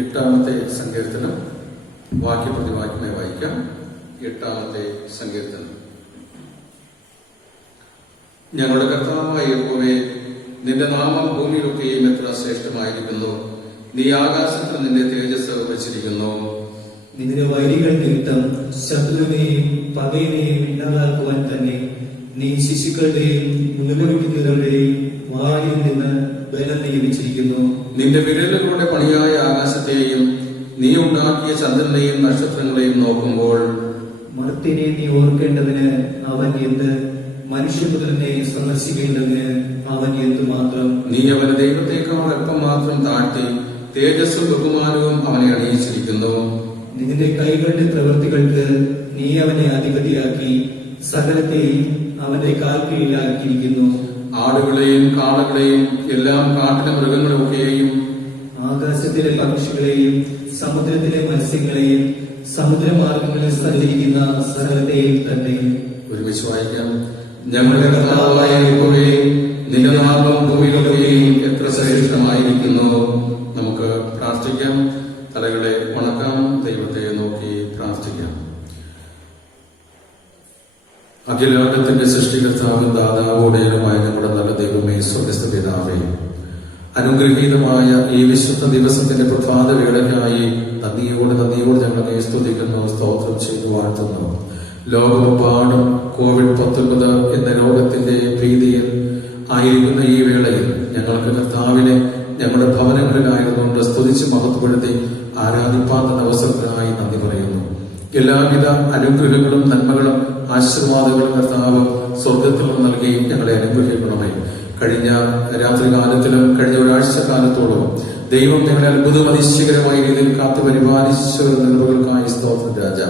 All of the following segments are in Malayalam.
എട്ടാമത്തെ സങ്കീർത്തനം വാക്യപ്രതിവാക്യമായി വായിക്കാം. എട്ടാമത്തെ സങ്കീർത്തനം. ഞങ്ങളുടെ കർത്താവായ യഹോവേ, നിന്റെ നാമം ഭൂമിയിലൊക്കെയും എത്ര ശ്രേഷ്ഠമായിരിക്കുന്നു. നീ ആകാശത്തിൽ നിന്റെ തേജസ് വച്ചിരിക്കുന്നു. നിന്റെ വൈരികൾ നിമിത്തം ശത്രുവിനെയും പകയിനെയും ഇല്ലാതാക്കുവാൻ തന്നെ നീ ശിശുക്കളുടെയും മുലകുടിക്കുന്നവരുടെയും വായിൽ നിന്ന് ബലം നിയമിച്ചിരിക്കുന്നു. നിന്റെ വിരലുകളുടെ പണിയായ ആകാശത്തെയും നീ ഉണ്ടാക്കിയ ചന്ദ്രനെയും നക്ഷത്രങ്ങളെയും നോക്കുമ്പോൾ മർത്യനെ നീ ഓർക്കേണ്ടതിന് അവൻ എന്ത്, മനുഷ്യപുത്രനെ സന്ദർശിക്കേണ്ടതിന് അവൻ എന്തുമാത്രം. നീ അവന് ദൈവത്തേക്കാൾ അല്പം മാത്രം താഴ്ത്തി തേജസ്സും ബഹുമാനവും അവനെ അണിയിച്ചിരിക്കുന്നു. നിന്റെ കൈകളുടെ പ്രവൃത്തികൾക്ക് നീ അവനെ അധിപതിയാക്കി സകലത്തെയും അവന്റെ കാൽക്കീഴിലാക്കിയിരിക്കുന്നു. ആടുകളെയും കാളകളെയും എല്ലാം കാട്ടിലെ മൃഗങ്ങളെയൊക്കെയും ആകാശത്തിലെ പക്ഷികളെയും സമുദ്രത്തിലെ മത്സ്യങ്ങളെയും സമുദ്രമാർഗങ്ങളിൽ സഞ്ചരിക്കുന്ന സകലത്തെയും തന്നെ. ഒരുമിച്ച് വായിക്കാം. ഞങ്ങളുടെ കർത്താവായ യഹോവേ, നിന്റെ നാമം ഭൂമിയിലൊക്കെയും എത്ര ശ്രേഷ്ഠമായിരിക്കുന്നു. നമുക്ക് പ്രാർത്ഥിക്കാം. തലകളെ വണക്കാം. ദൈവത്തെ നോക്കി പ്രാർത്ഥിക്കാം. അഖിലോകത്തിന്റെ സൃഷ്ടികർത്താവും ദാതാവോടേലുമായ നമ്മുടെ നല്ല ദൈവമേ, സ്വർഗ്ഗസ്ഥ പിതാവേ, അനുഗ്രഹീതമായ ഈ വിശുദ്ധ ദിവസത്തിന്റെ പ്രഭാത വേളയ്ക്കായി നന്ദിയോട് ഞങ്ങളെ സ്തുതിക്കുന്നു, സ്തോത്രം ചെയ്തു വാഴ്ത്തുന്നു. ലോകമെമ്പാടും COVID-19 എന്ന രോഗത്തിന്റെ ഭീതിയിൽ ആയിരിക്കുന്ന ഈ വേളയിൽ ഞങ്ങൾക്ക് കർത്താവിനെ ഞങ്ങളുടെ ഭവനങ്ങളിലായിരുന്നുകൊണ്ട് സ്തുതിച്ച് മഹത്വപ്പെടുത്തി ആരാധിപ്പാത്ത അവസരത്തിനായി നന്ദി പറയുന്നു. എല്ലാവിധ അനുഗ്രഹങ്ങളും നന്മകളും ആശീർവാദങ്ങളും കർത്താവ് സ്വർഗത്തിൽ നിന്ന് നൽകി ഞങ്ങളെ അനുഗ്രഹിക്കണമേ. കഴിഞ്ഞ രാത്രികാലത്തിലും കഴിഞ്ഞ ഒരാഴ്ച കാലത്തോളം ദൈവം ഞങ്ങളെ അത്ഭുതം അതിശയകരമായ രീതിയിൽ കാത്തു പരിപാലിച്ച നിലവുകൾക്കായി സ്തോത്രം രാജ.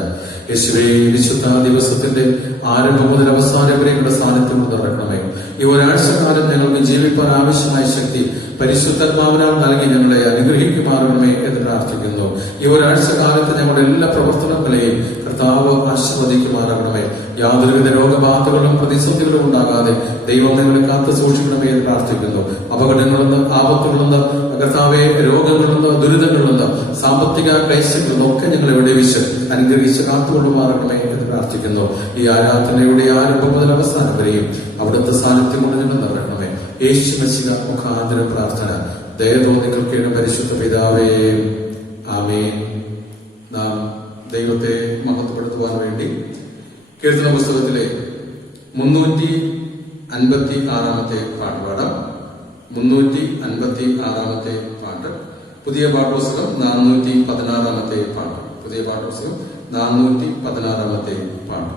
യേശുവേ, വിശുദ്ധ ദിവസത്തിന്റെ ആരംഭം മുതൽ അവസാനം വരെ ഞങ്ങളുടെ സ്ഥാനത്ത് കൊണ്ട് നടക്കണമേ. ഈ ഒരാഴ്ച കാലം ഞങ്ങൾക്ക് ജീവിക്കാൻ ആവശ്യമായ ശക്തി പരിശുദ്ധാത്മാവിനാൽ നൽകി ഞങ്ങളെ അനുഗ്രഹിക്കുമാറണമേ എന്ന് പ്രാർത്ഥിക്കുന്നു. ഈ ഒരാഴ്ച കാലത്ത് ഞങ്ങളുടെ എല്ലാ പ്രവർത്തനങ്ങളെയും കർത്താവ് ആശീർവദിക്കുമാറാകണമേ. യാതൊരുവിധ രോഗബാധകളും പ്രതിസന്ധികളും ഉണ്ടാകാതെ ദൈവം നിങ്ങളെ കാത്തു സൂക്ഷിക്കണമേ എന്ന് പ്രാർത്ഥിക്കുന്നു. അപകടങ്ങളെന്ന്, ആപത്തുകളെന്ന്, കർത്താവെ, രോഗങ്ങളെന്ന്, ദുരിതങ്ങളെന്ന്, സാമ്പത്തിക ക്ലേശങ്ങളെന്ന് ഒക്കെ ഞങ്ങളെ വിടുവിച്ച് അനുഗ്രഹിച്ച് കാത്തുകൊള്ളുമാറണമേ എന്ന് പ്രാർത്ഥിക്കുന്നു. ഈ ആരാധനയുടെ ആരംഭം മുതൽ അവസാനം വരെയും അവിടുത്തെ സാന്നിധ്യം കൊണ്ട് നിങ്ങൾ നിറയണമേ. യേശു മശിഹ മുഖാന്തര പ്രാർത്ഥന ദയതോന്നി കേൾക്കേണ്ട പരിശുദ്ധ പിതാവേ, ആമേൻ. നാം ദൈവത്തെ മഹത്വപ്പെടുത്തുവാൻ വേണ്ടി കീർത്തന പുസ്തകത്തിലെ 356 പാട്ട് പാടാം. 356 പാട്ട്. പുതിയ പാഠപുസ്തകം 416 പാട്ട്. പുതിയ പാഠപുസ്തകം 416 പാട്ട്.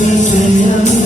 വിജയം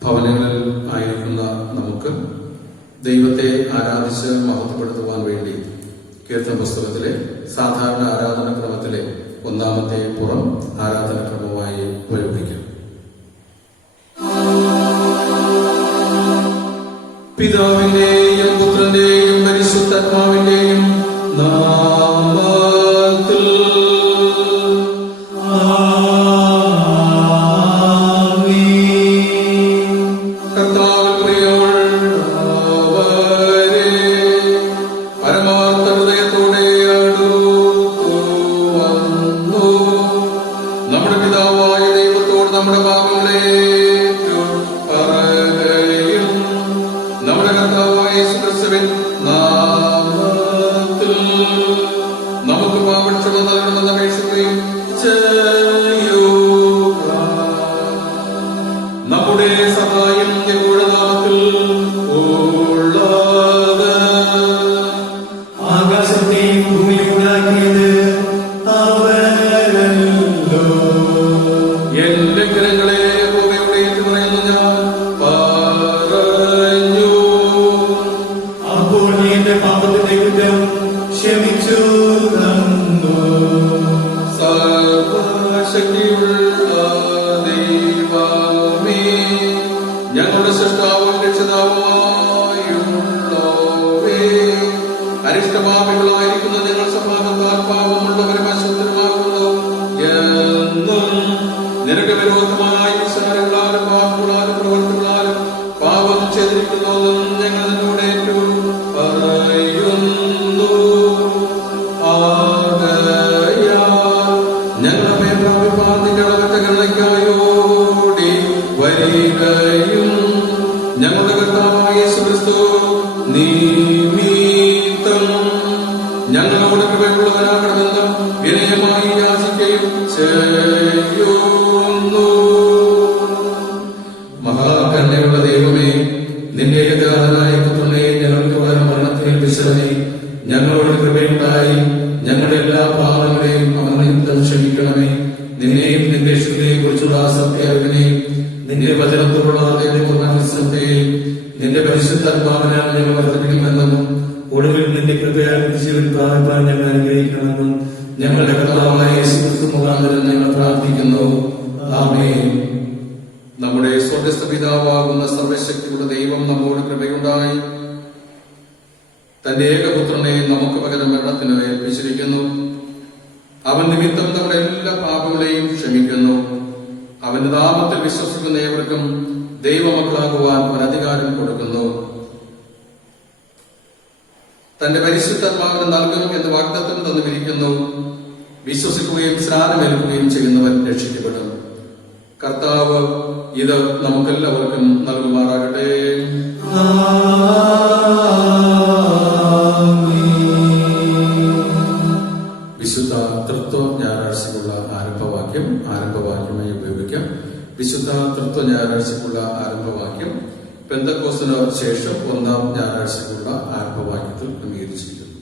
ഭവനങ്ങളിൽ ആയിരിക്കുന്ന നമുക്ക് ദൈവത്തെ ആരാധിച്ച് മഹത്വപ്പെടുത്തുവാൻ വേണ്ടി കീർത്തന പുസ്തകത്തിലെ സാധാരണ ആരാധനക്രമത്തിലെ ഒന്നാമത്തെ പുറം ആരാധനക്രമമായി ഉപയോഗിക്കും. പിതാവിന്റെയും പുത്രന്റെയും പരിശുദ്ധാത്മാവിന്റെയും നാമത്തിൽ കർത്താവിൽ പ്രിയമുള്ളവരെ, പരമാർത്ഥ ഹൃദയത്തോടെ അടുത്തു വന്നു നമ്മുടെ പിതാവായ ദൈവത്തോട് നമ്മുടെ പാപങ്ങളെ പറയുകയും നമ്മുടെ കർത്താവായ യേശുക്രിസ്തുവിൻ നാമത്തിൽ നമുക്ക് പാപക്ഷമ നൽകണമെന്ന് അപേക്ഷിക്കുകയും ചെയ്യുക. നമ്മുടെ സഹായം യഹോവയുടെ നാമത്തിൽ ഉള്ളത്. ആകാശത്തെയും ഭൂമിയും ഉണ്ടാക്കിയത് അവനല്ലോ. എന്റെ ഗ്രഹങ്ങളെ ശക്തിയുള്ള ദൈവമേ, ഞങ്ങളുടെ സൃഷ്ടാവും രക്ഷിതാവുമായുള്ളവേ, അരിഷ്ടപാപികളായിരിക്കുന്ന ഞങ്ങൾ സമാധാനത്താൽ പാപമുള്ളവരും അശുദ്ധരുമാകുന്നു എന്നും നിനക്ക് വിരോധമായി വിചാരങ്ങളാലും വാക്കുകളാലും പ്രവർത്തികളാലും പാപം ചെയ്തിരിക്കുന്നുവെന്നും ഞങ്ങൾ നിന്നോട് ഏറ്റു പറയുന്നു. ആകയാൽ ഞങ്ങളെ പ്രാപിപ്പാൻ നിന്റെ അളവറ്റ കരുണയ്ക്കായോടി വരികയും ഞങ്ങളുടെ കർത്താവായ യേശുക്രിസ്തു നിമിത്തം ഞങ്ങളോട് കൃപയുള്ളവനാകണമെന്ന് വിനയമായി യാചിക്കുകയും ചെയ്യുന്നു. മഹാകരുണയുള്ള ദൈവമേ, നിന്റെ ഏകജാതനായ പുത്രനെ ഞങ്ങൾക്ക് പകരം മരണത്തിൽ ഏൽപ്പിച്ചവനെ, ഞങ്ങളോട് കൃപയുണ്ടായി ഞങ്ങളുടെ എല്ലാ പാപങ്ങളെയും അവൻ നിമിത്തം ക്ഷമിക്കണമേ. നിന്നെയും നിന്റെ ശുദ്ധിയെ കുറിച്ചുള്ള സത്യാവിനെയും നിന്റെ വചനത്തോടുള്ള മനസ്സത്തെയും നിന്റെ പരിശുദ്ധാത്മാവിനാൽ ഞങ്ങൾ വർദ്ധിപ്പിക്കുമെന്നും ഒടുവിൽ നിന്റെ കൃപയാൽ ജീവൻ പ്രാപിപ്പാൻ ഞങ്ങൾ അനുഗ്രഹിക്കണമെന്നും ഞങ്ങളുടെ കർത്താവായ യേശുക്രിസ്തു മുഖാന്തരം ഞങ്ങൾ പ്രാർത്ഥിക്കുന്നു. ആമേൻ. നമ്മുടെ സ്വർഗ്ഗസ്ഥ പിതാവാകുന്ന സർവശക്തിയുള്ള ദൈവം നമ്മോട് കൃപയുണ്ടായി തന്റെ ഏകപുത്രനെ നമുക്ക് പകരം മരണത്തിന് ഏൽപ്പിച്ചിരിക്കുന്നു. അവൻ നിമിത്തം നമ്മുടെ എല്ലാ പാപങ്ങളെയും ക്ഷമിക്കുന്നു. അവന്റെ നാമത്തിൽ വിശ്വസിക്കുന്ന ഏവർക്കും ദൈവമക്കളാകുവാൻ അവൻ അധികാരം കൊടുക്കുന്നു. തന്റെ പരിശുദ്ധാത്മാവിനെ നൽകും എന്ന് വാഗ്ദത്തം തന്നുമിരിക്കുന്നു. വിശ്വസിക്കുകയും സ്നാനമേൽക്കുകയും ചെയ്യുന്നവൻ രക്ഷിക്കപ്പെടും. കർത്താവ് ഇത് നമുക്കെല്ലാവർക്കും നൽകുമാറാകട്ടെ. വിശുദ്ധ തൃത്വ ഞായറാഴ്ചക്കുള്ള ആരംഭവാക്യമായി ഉപയോഗിക്കാം. വിശുദ്ധ തൃത്വ ഞായറാഴ്ചക്കുള്ള ആരംഭവാക്യം പെന്തക്കോസ്തിന് ശേഷം ഒന്നാം ഞായറാഴ്ചക്കുള്ള ആരംഭവാക്യത്തിൽ ക്രമീകരിച്ചിരിക്കുന്നു.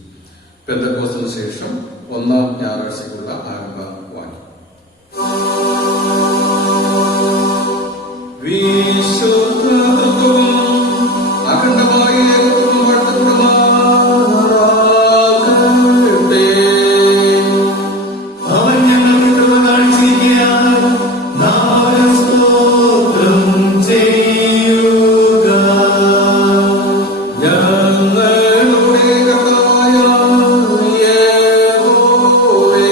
പെന്തക്കോസ്തിന് ശേഷം ഒന്നാം ഞായറാഴ്ചക്കുള്ള ആരംഭവാക്യം. വിശുദ്ധത്വവും അഖണ്ഡമായ ഏകത്വവും വാഴ്ത്തപ്പെടുമാറാകട്ടെ. അവൻ ഞങ്ങൾക്ക് കൃപ കാണിച്ചിരിക്കുകയാൽ നാം അവന് സ്തോത്രം ചെയ്യുക. ഞങ്ങളുടെ കർത്താവായ യഹോവേ,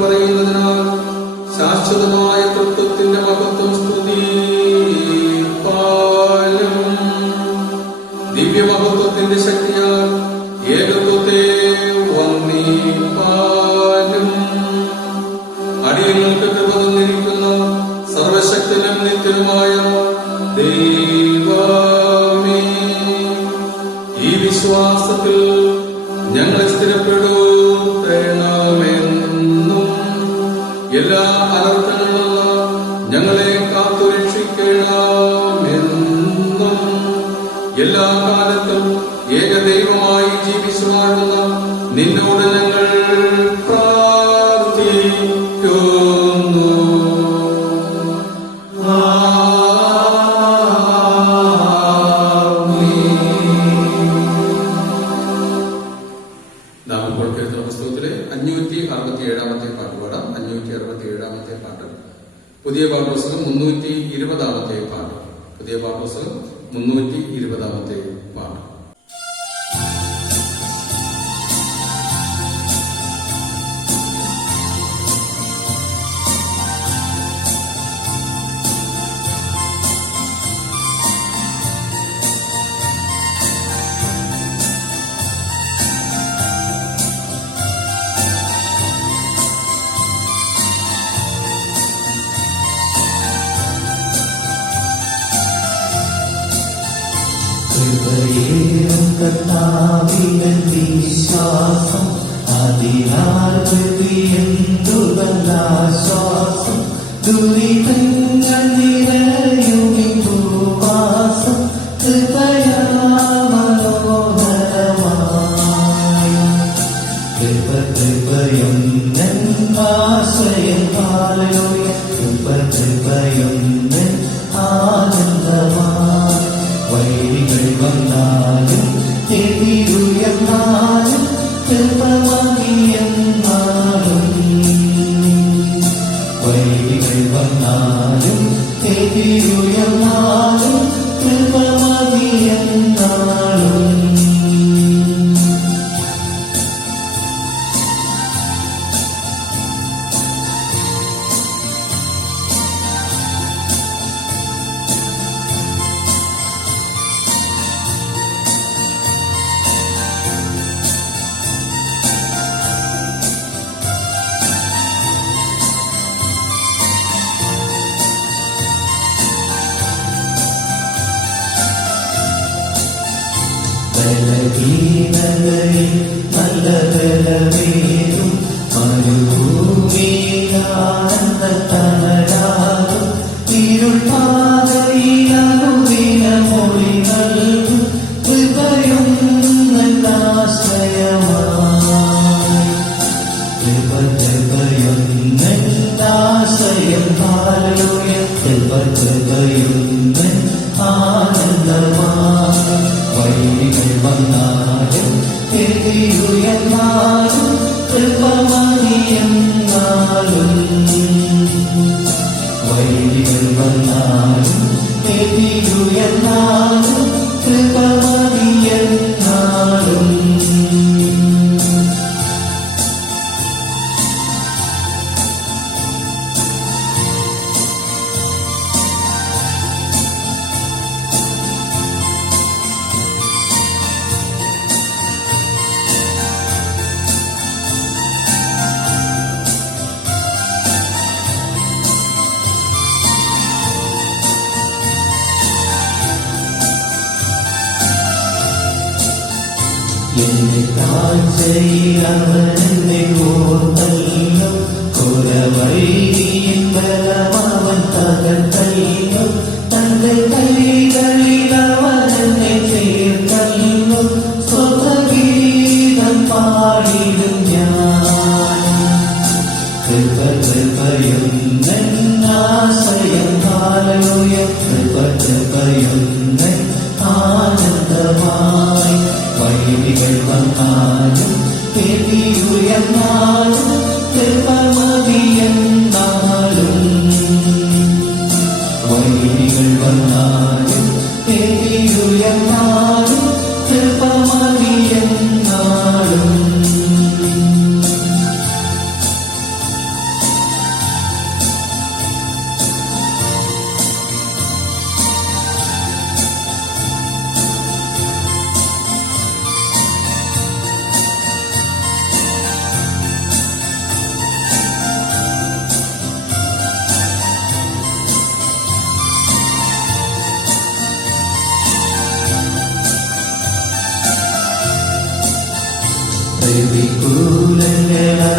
ഏറ്റുപറയുന്നതിനാൽ ശാശ്വതമായ തത്വത്തിന്റെ മഹത്വം സ്തുതിപ്പാലും ദിവ്യമഹത്വത്തിന്റെ ശക്തിയാൽ ഏകത്വത്തെ വന്ദിപ്പാലും അടിയങ്ങൾക്ക് കൃപ തന്നിരിക്കുന്ന സർവശക്തനും നിത്യനുമായ ദൈവമേ, ഈ വിശ്വാസത്തിൽ ഞങ്ങളെ സ്ഥിരപ്പെടുത്തണമെന്നും എല്ലാ അനർത്ഥങ്ങളിലുള്ള ഞങ്ങളെ കാത്തുരക്ഷിക്കണമെന്നും എല്ലാ കാലത്തും ഏകദൈവമായി ജീവിച്ചു വാഴുന്ന നിന്നോട് ഞങ്ങൾ പ്രാർത്ഥിക്കുന്നു. നാം ഇപ്പോൾ കേൾക്കുന്ന പുസ്തകത്തിലെ 567 പാട്ട് പാടാം. 567 പാട്ട് പുതിയ പാഠപുസ്തകം 320 പാട്ട്. പുതിയ പാഠപുസ്തകം 320 പാട്ട്. വിശ്വാസം അതിനാൽ ശ്വാസം ദുരിതങ്ങൾ നിറയുമി ഭൂവാസം കൃപയും ആശ്രയം കൃപയും ആനന്ദമായി വൈരികൾ വന്നാലും എതിരുയർന്നാലും കൃപമണിയെന്നാലും വൈരികൾ വന്നാലും എതിരുയർന്നാലും കൃപമണിയെന്നാലും നല്ല ബലമേതും മരുഭൂമിയിലാനന്ദ തണലാകും ഇരുൾ പാതയിലനുദിന മൊഴി നൽകും കൃപയും നന്നാശ്രയമായി കൃപയും നന്നാശ്രയം ഹാലൂയ കൃപയും ആനന്ദമായി വൈരികൾ വന്നാലും എതിരുയർന്നാലും കൃപമണിയെന്നാലും വൈരികൾ വന്നാലും എതിരുയർന്നാലും കൃപമണിയെന്നാലും എന്നെ കാഴ്ചയിലവനെ ഓർത്തല്ലോ കൊലവൈരിயின் ബലമവൻ തകർത്തല്ലോ തന്റെ കൈകളിൽ അവനെ ചേർത്തല്ലോ സ്വതഗീതം പാടിടും ഞാൻ കൃപയും ആശ്രയം ഹാലൂയ കൃപയും ആനന്ദമായി വൈരികൾ വന്നാലും എതിരുയർന്നാലും കൃപമണിയെന്നാലും വൈരികൾ വന്നാലും എതിരുയർന്നാലും കൃപമണിയെന്നാലും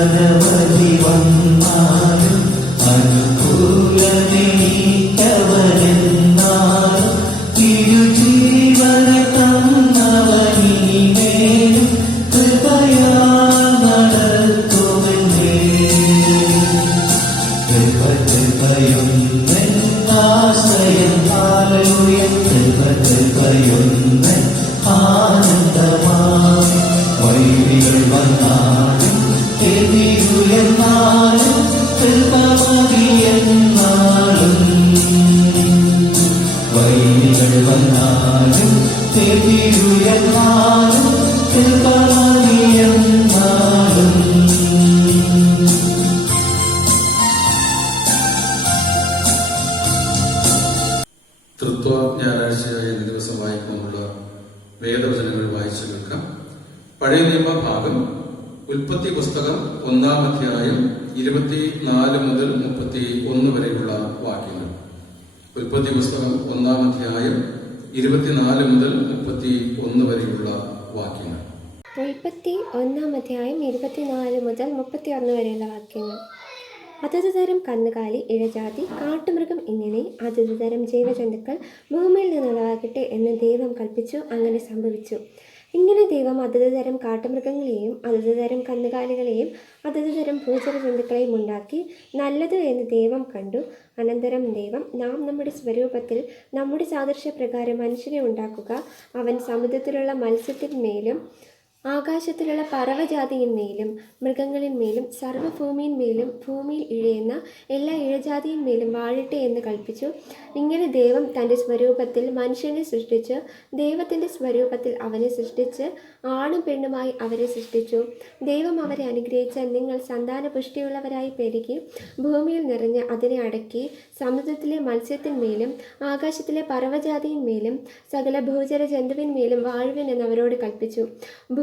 അനവധി വന്നാലും അനുകൂലമേക്കവരെന്നാലും തിരുജീവനെ തന്നവനിമേലും കൃപയാ നടത്തുമെന്നേ. കൃപയും ആശ്രയം ഹല്ലേലൂയ. കൃപയും ആനന്ദമായി വൈരികൾ വന്നാലും എതിരുയർന്നാലും കൃപമതിയെന്നാലും വൈരികൾ വന്നാലും എതിരുയർന്നാലും കൃപമതിയെന്നാലും. തൃത്വ ഞായറാഴ്ചയായ ഈ ദിവസം വായിക്കുവാനുള്ള വേദവചനങ്ങൾ വായിച്ചു കേൾക്കാം. പഴയ നിയമ ഭാഗം ഉൽപ്പത്തി പുസ്തകം 1-ാം അധ്യായം 24 മുതൽ 31 വരെയുള്ള വാക്യങ്ങൾ. ഉൽപ്പത്തി പുസ്തകം 1-ാം അധ്യായം 24 മുതൽ 31 വരെയുള്ള വാക്യങ്ങൾ. ഉൽപ്പത്തി 1-ാം അധ്യായം 24 മുതൽ 31 വരെയുള്ള വാക്യങ്ങൾ. അതത് തരം കന്നുകാലി, ഇഴജാതി, കാട്ടുമൃഗം ഇങ്ങനെ അതത് തരം ജീവജന്തുക്കൾ ഭൂമിയിൽ നിന്നുള്ളതാകട്ടെ എന്ന് ദൈവം കൽപ്പിച്ചു. അങ്ങനെ സംഭവിച്ചു. ഇങ്ങനെ ദൈവം അതത് തരം കാട്ടുമൃഗങ്ങളെയും അതത് തരം കന്നുകാലികളെയും അതത് തരം ഭൂചര ജന്തുക്കളെയും ഉണ്ടാക്കി. നല്ലത് എന്ന് ദൈവം കണ്ടു. അനന്തരം ദൈവം, നാം നമ്മുടെ സ്വരൂപത്തിൽ നമ്മുടെ സാദൃശ്യപ്രകാരം മനുഷ്യനെ ഉണ്ടാക്കുക. അവൻ സമുദ്രത്തിലുള്ള മത്സ്യത്തിന്മേലും ആകാശത്തിലുള്ള പറവജാതിയിന്മേലും മൃഗങ്ങളിന്മേലും സർവ്വഭൂമിയിന്മേലും ഭൂമിയിൽ ഇഴയുന്ന എല്ലാ ഇഴജാതിയിന്മേലും വാഴട്ടെ എന്ന് കൽപ്പിച്ചു. ഇങ്ങനെ ദൈവം തൻ്റെ സ്വരൂപത്തിൽ മനുഷ്യനെ സൃഷ്ടിച്ചു. ദൈവത്തിൻ്റെ സ്വരൂപത്തിൽ അവനെ സൃഷ്ടിച്ച് ആണും പെണ്ണുമായി അവരെ സൃഷ്ടിച്ചു. ദൈവം അവരെ അനുഗ്രഹിച്ച്, നിങ്ങൾ സന്താനപുഷ്ടിയുള്ളവരായി പെരുകി ഭൂമിയിൽ നിറഞ്ഞ് അതിനെ അടക്കി. സമുദ്രത്തിലെ മത്സ്യത്തിന്മേലും ആകാശത്തിലെ പറവജാതിയിന്മേലും സകല ഭൂചര ജന്തുവിന്മേലും വാഴുവിൻ എന്ന് അവരോട് കൽപ്പിച്ചു.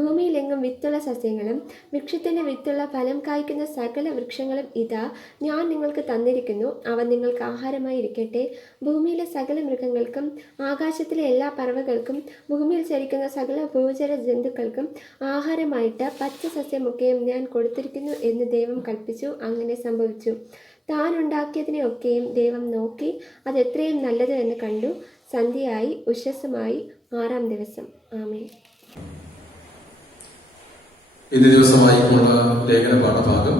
ഭൂമിയിലെങ്ങും വിത്തുള്ള സസ്യങ്ങളും വൃക്ഷത്തിൻ്റെ വിത്തുള്ള ഫലം കായ്ക്കുന്ന സകല വൃക്ഷങ്ങളും ഇതാ ഞാൻ നിങ്ങൾക്ക് തന്നിരിക്കുന്നു. അവ നിങ്ങൾക്ക് ആഹാരമായി ഇരിക്കട്ടെ. ഭൂമിയിലെ സകല മൃഗങ്ങൾക്കും ആകാശത്തിലെ എല്ലാ പറവകൾക്കും ഭൂമിയിൽ ചരിക്കുന്ന സകല ഭൂചര ജന്തുക്കൾക്കും ആഹാരമായിട്ട് പച്ച സസ്യമൊക്കെയും ഞാൻ കൊടുത്തിരിക്കുന്നു എന്ന് ദൈവം കൽപ്പിച്ചു. അങ്ങനെ സംഭവിച്ചു. താൻ ഉണ്ടാക്കിയതിനെ ഒക്കെയും ദൈവം നോക്കി, അത് എത്രയും നല്ലത് എന്ന് കണ്ടു. സന്ധ്യയായി, ഉഷസ്സുമായി 6-ാം ദിവസം. ആമേൻ. ഇന്നേ ദിവസം വായിക്കുള്ള ലേഖന പാഠഭാഗം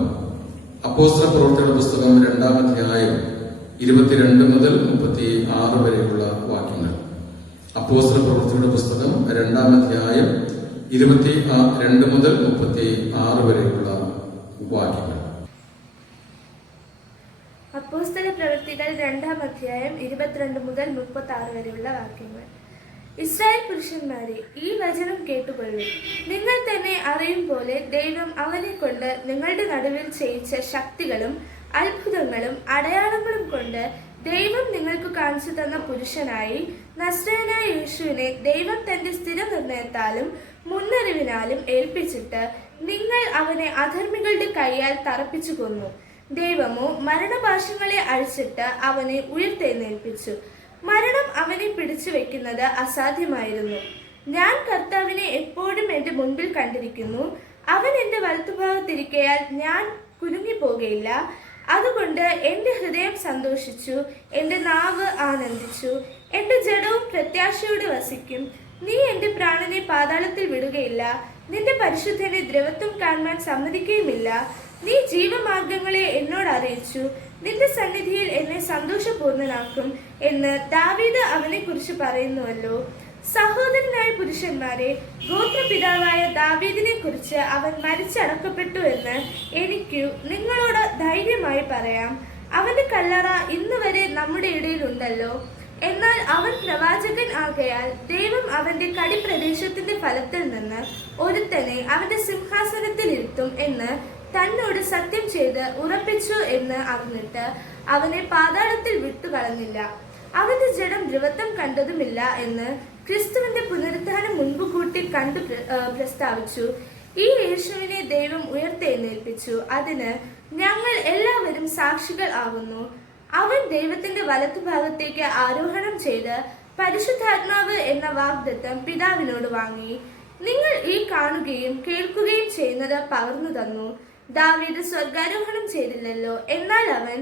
അപ്പോസ്തല പ്രവൃത്തികളുടെ പുസ്തകം 2-ാം അധ്യായം 22 മുതൽ 36 വരെയുള്ള വാക്യങ്ങൾ. അപ്പോസ്തല പ്രവൃത്തികളുടെ പുസ്തകം 2-ാം അധ്യായം 22 മുതൽ 36 വരെയുള്ള വാക്യങ്ങൾ. അപ്പോസ്തല പ്രവൃത്തികൾ 2-ാം അധ്യായം 22 മുതൽ 36 വരെയുള്ള വാക്യങ്ങൾ. ഇസ്രായേൽ പുരുഷന്മാരെ, ഈ വചനം കേട്ടുകൊള്ളുവിൻ. നിങ്ങൾ തന്നെ അറിയും പോലെ ദൈവം അവനെ കൊണ്ട് നിങ്ങളുടെ നടുവിൽ ചെയ്യിച്ച ശക്തികളും അത്ഭുതങ്ങളും അടയാളങ്ങളും കൊണ്ട് ദൈവം നിങ്ങൾക്ക് കാണിച്ചു തന്ന പുരുഷനായി നസ്രയനായ യേശുവിനെ ദൈവം തന്റെ സ്ഥിരനിർണയത്താലും മുന്നറിവിനാലും ഏൽപ്പിച്ചിട്ട് നിങ്ങൾ അവനെ അധർമ്മികളുടെ കൈയാൽ തറപ്പിച്ചു കൊന്നു. ദൈവമോ മരണപാശങ്ങളെ അഴിച്ചിട്ട് അവനെ ഉയർത്തെഴുന്നേൽപ്പിച്ചു. മരണം അവനെ പിടിച്ചു വെക്കുന്നത് അസാധ്യമായിരുന്നു. ഞാൻ കർത്താവിനെ എപ്പോഴും എൻ്റെ മുൻപിൽ കണ്ടിരിക്കുന്നു. അവൻ എൻ്റെ വലത്തുഭാഗത്തിരിക്കയാൽ ഞാൻ കുലുങ്ങിപ്പോകയില്ല. അതുകൊണ്ട് എൻ്റെ ഹൃദയം സന്തോഷിച്ചു, എൻ്റെ നാവ് ആനന്ദിച്ചു, എൻ്റെ ജഡവും പ്രത്യാശയോടെ വസിക്കും. നീ എൻ്റെ പ്രാണനെ പാതാളത്തിൽ വിടുകയില്ല, നിന്റെ പരിശുദ്ധനെ ദ്രവത്വം കാണുവാൻ സമ്മതിക്കുകയുമില്ല. നീ ജീവമാർഗങ്ങളെ എന്നോട് അറിയിച്ചു, നിന്റെ സന്നിധിയിൽ എന്നെ സന്തോഷപൂർണ്ണനാക്കും എന്ന് ദാവീദ് അവനെ കുറിച്ച് പറയുന്നുവല്ലോ. സഹോദരനായ പുരുഷന്മാരെ, ഗോത്രപിതാവായ ദാവീദിനെ കുറിച്ച് അവൻ മരിച്ചടക്കപ്പെട്ടു എന്ന് എനിക്ക് നിങ്ങളോട് ധൈര്യമായി പറയാം. അവന്റെ കല്ലറ ഇന്ന് വരെ നമ്മുടെ ഇടയിലുണ്ടല്ലോ. എന്നാൽ അവൻ പ്രവാചകൻ ആകയാൽ ദൈവം അവന്റെ കടിപ്രദേശത്തിന്റെ ഫലത്തിൽ നിന്ന് ഒരുത്തനെ അവന്റെ സിംഹാസനത്തിൽ ഇരുത്തും എന്ന് തന്നോട് സത്യം ചെയ്ത് ഉറപ്പിച്ചു എന്ന് അറിഞ്ഞിട്ട് അവനെ പാതാളത്തിൽ വിട്ടുകളഞ്ഞില്ല. അവന്റെ ജഡം ദ്രവത്വം കണ്ടതുമില്ല എന്ന് ക്രിസ്തുവിന്റെ പുനരുത്ഥാനം മുൻപ് കൂട്ടി കണ്ടു പ്രസ്താവിച്ചു. ഈ യേശുവിനെ ദൈവം ഉയർത്തെഴുന്നേൽപ്പിച്ചു. അതിന് ഞങ്ങൾ എല്ലാവരും സാക്ഷികൾ ആകുന്നു. അവൻ ദൈവത്തിന്റെ വലത്തുഭാഗത്തേക്ക് ആരോഹണം ചെയ്ത് പരിശുദ്ധാത്മാവ് എന്ന വാഗ്ദത്തം പിതാവിനോട് വാങ്ങി. നിങ്ങൾ ഈ കാണുകയും കേൾക്കുകയും ചെയ്യുന്നത് പകർന്നു തന്നു. ദാവീദ് സ്വർഗാരോഹണം ചെയ്തില്ലല്ലോ. എന്നാൽ അവൻ,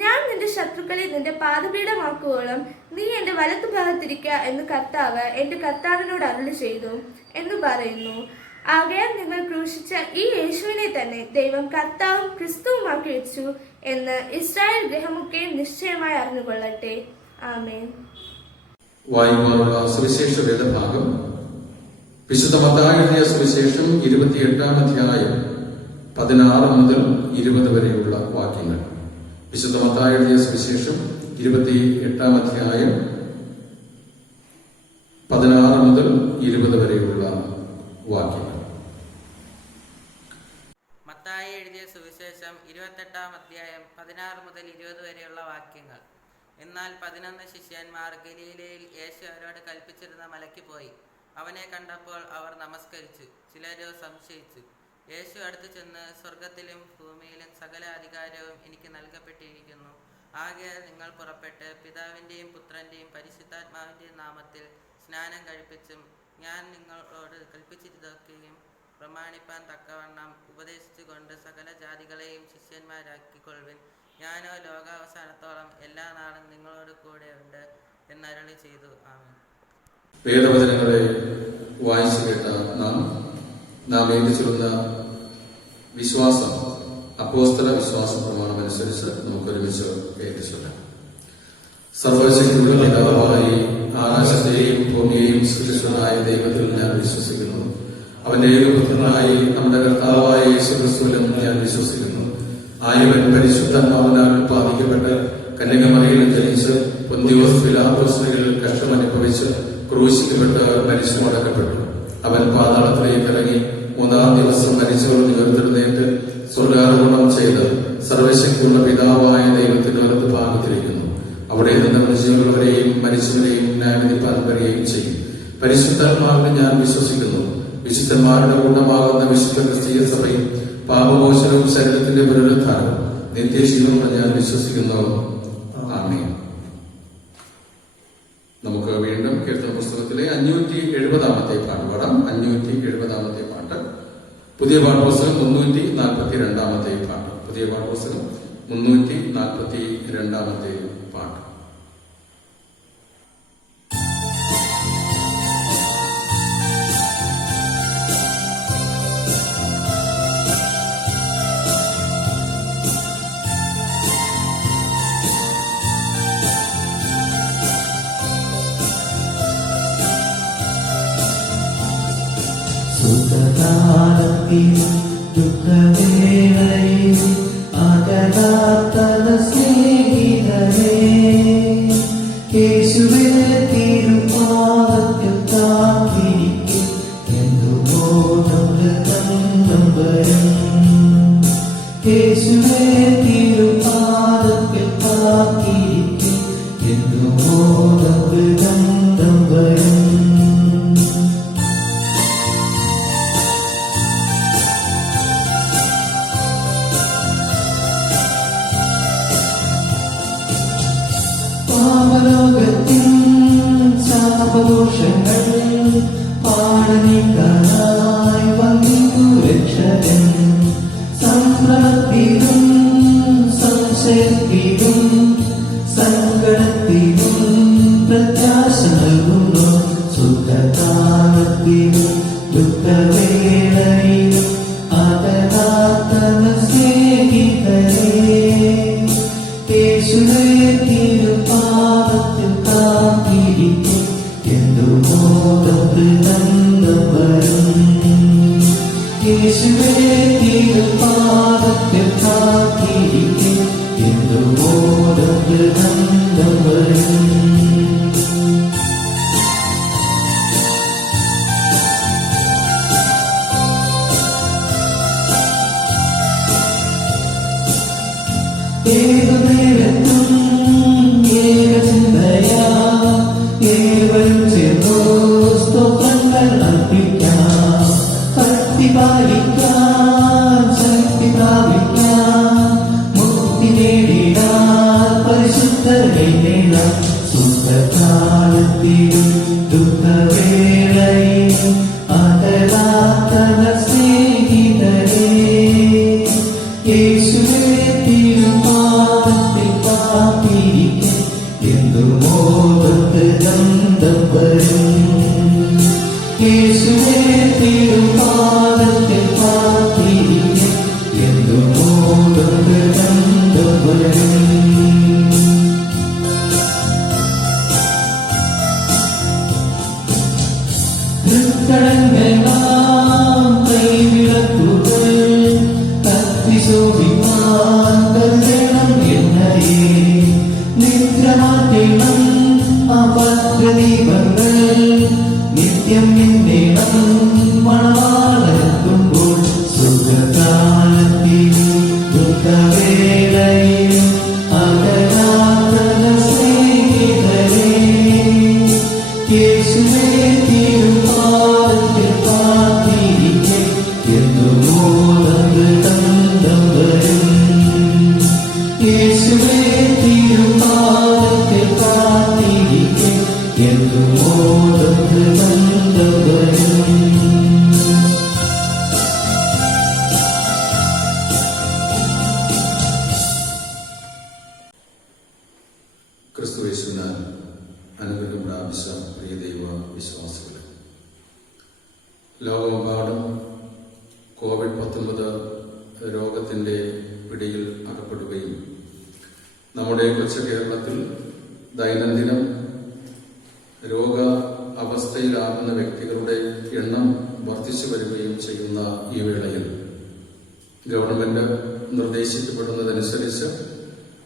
ഞാൻ നിന്റെ ശത്രുക്കളെ നിന്റെ പാദപീഠമാക്കുവോളം നീ എന്റെ വലത്തുഭാഗത്തിരിക്കുക എന്ന് കർത്താവ് എന്റെ കർത്താവിനോട് അരുളി ചെയ്തു എന്ന് പറയുന്നു. ആകയാൽ നിങ്ങൾ ക്രൂശിച്ച ഈ യേശുവിനെ തന്നെ ദൈവം കർത്താവും ക്രിസ്തുവുമാക്കി വെച്ചു എന്ന് ഇസ്രായേൽ ഗൃഹമൊക്കെയും നിശ്ചയമായി അറിഞ്ഞുകൊള്ളട്ടെ. ആമേൻ. വായിക്കുവാനുള്ള സുവിശേഷ വേദഭാഗം വിശുദ്ധ മത്തായി എഴുതിയ സുവിശേഷം 28-ാം അധ്യായം 16 മുതൽ 20 വരെയുള്ള വാക്യങ്ങൾ. വിശുദ്ധ മത്തായി എഴുതിയ സുവിശേഷം 28-ാം അധ്യായം 16 മുതൽ 20 വരെയുള്ള വാക്യങ്ങൾ. മത്തായി എഴുതിയ സുവിശേഷം 28-ാം അധ്യായം 16 മുതൽ 20 വരെയുള്ള വാക്യങ്ങൾ. എന്നാൽ 11 ശിഷ്യന്മാർ ഗലീലയിൽ യേശു അവരോട് കൽപ്പിച്ചിരുന്ന മലയ്ക്ക് പോയി. അവനെ കണ്ടപ്പോൾ അവർ നമസ്കരിച്ചു. ചിലരോ സംശയിച്ചു. യേശു അടുത്തു ചെന്ന്, സ്വർഗത്തിലും ഭൂമിയിലും സകല അധികാരവും എനിക്ക് നൽകപ്പെട്ടിരിക്കുന്നു. ആകയാൽ നിങ്ങൾ പുറപ്പെട്ട് പിതാവിൻ്റെയും പുത്രൻ്റെയും പരിശുദ്ധാത്മാവിൻ്റെയും നാമത്തിൽ സ്നാനം കഴിപ്പിച്ചും ഞാൻ നിങ്ങളോട് കൽപ്പിച്ചിരുതൊക്കെയും പ്രമാണിപ്പാൻ തക്കവണ്ണം ഉപദേശിച്ചുകൊണ്ട് സകല ജാതികളെയും ശിഷ്യന്മാരാക്കിക്കൊള്ളുവിൻ. ഞാനോ ലോകാവസാനത്തോളം എല്ലാ നാളും നിങ്ങളോട് കൂടെ ഉണ്ട് എന്നരുളി ചെയ്തു. ആമേൻ. വേദവചനങ്ങളെ വായിച്ചു കേട്ട നാം ഏൽപ്പിച്ചിരുന്ന വിശ്വാസം, അപ്പോസ്തല വിശ്വാസ പ്രമാണം അനുസരിച്ച് നമുക്കൊരുമിച്ച് ഏൽപ്പിച്ചില്ല. സർവശക്തിയുള്ള പിതാവായി ആകാശത്തെയും ഭൂമിയെയും സൃഷ്ടിച്ചതായ ദൈവത്തിൽ ഞാൻ വിശ്വസിക്കുന്നു. അവന്റെ ഏകപുത്രനായി നമ്മുടെ കർത്താവായ യേശുക്രിസ്തുവിലും ഞാൻ വിശ്വസിക്കുന്നു. ആയവൻ പരിശുദ്ധാത്മാവിനാൽ ഉൽപ്പാദിക്കപ്പെട്ട് കന്യകമറിയയിൽ ജനിച്ച് പൊന്തിയോസ് പിലാത്തോസിൽ കഷ്ടമനുഭവിച്ച് ക്രൂശിക്കപ്പെട്ട് മരിച്ചു അടക്കപ്പെട്ടു. അവൻ പാതാളത്തിലേക്ക് ഇറങ്ങി 3-ാം ദിവസം മരിച്ചവർ ഉയർത്തെഴുന്നേറ്റ് സ്വർഗാരോഹണം ചെയ്ത് സർവശക്തിയുള്ള പിതാവായ ദൈവത്തിന്റെ വലത്ത് ഭാഗത്തിരിക്കുന്നു. അവിടെ നിന്ന് ജീവനുള്ളവരെയും മരിച്ചവരെയും ന്യായവിധിപ്പാൻ വരികയും ചെയ്യും. പരിശുദ്ധാത്മാവിനെ ഞാൻ വിശ്വസിക്കുന്നു. വിശുദ്ധന്മാരുടെ കൂട്ടമാകുന്ന വിശുദ്ധ ക്രിസ്തീയ സഭയും പാപമോചനവും ശരീരത്തിന്റെ പുനരുദ്ധാനവും നിത്യജീവനും ഞാൻ വിശ്വസിക്കുന്നു. ആമേൻ. നമുക്ക് വീണ്ടും കീർത്തന പുസ്തകത്തിലെ 570-ാമത്തെ പാട്ട് പാടാം. 570-ാമത്തെ പാട്ട്. പുതിയ പാഠപുസ്തകം 342-ാമത്തെ പാട്ട്. പുതിയ പാഠപുസ്തകം 342-ാമത്തെ പാട്ട്. സുഖകാലത്തിലും ദുഃഖവേളയിലും അകലാത്തത സ്നേഹിതരേ, യേശുവേ തിരുപാദത്തിൽ കാത്തിരിക്കും എന്തുപോലും വരും. യേശുവേ തിരുപാദത്തിൽ കാത്തിരിക്കും എന്തുപോലും വരും. പാപലോകത്തിൻ ശാപദോഷങ്ങൾ പാടനിക്കാനായി വന്നിട്ടു രക്ഷകൻ. സംഭ്രമത്തിലും സംശയത്തിലും സങ്കടത്തിലും പ്രത്യാശ നൽകുന്നു. സുഖകാലത്തിലും ദുഃഖവേളയിലും അകലാത്തന സ്നേഹിതരേ, യേശുവേ തിരുപാദത്തിൽ കാത്തിരിക്കും എന്തുമോദം വരും. യേശുവേ തിരുപാദത്തിൽ കാത്തിരിക്കും എന്തുമോദം വരും. ഏകനേരത്തും ഏകചിന്തയാ ഏവരും ചേർന്നു സ്തോത്രങ്ങൾ അർപ്പിക്കാം. ഭക്തി പാലിക്കാൻ ശക്തി പ്രാപിക്കാൻ മുക്തി നേടിടാൻ പരിശുദ്ധരെ നേടാം. സുഖകാലത്തിലും ദുഃഖവേളയിലും അകലാത്തന സ്നേഹിതരേ, യേശുവേ തിരുപാദത്തിൽ കാത്തിരിക്കെ എന്നു മോദത്തിൽ നന്ദവരും. ക്രിസ്തുയേശുവിനാൽ അനുഗ്രഹം പ്രാപിച്ച പ്രിയ ദൈവ വിശ്വാസികളെ, ലോകമെമ്പാടും COVID-19 രോഗത്തിൻ്റെ പിടിയിൽ അകപ്പെടുകയും നമ്മുടെ കൊച്ചു കേരളത്തിൽ ദൈനംദിനം രോഗ അവസ്ഥയിലാകുന്ന വ്യക്തികളുടെ എണ്ണം വർദ്ധിച്ചു വരികയും ചെയ്യുന്ന ഈ വേളയിൽ ഗവൺമെന്റ് നിർദ്ദേശിക്കപ്പെടുന്നതനുസരിച്ച്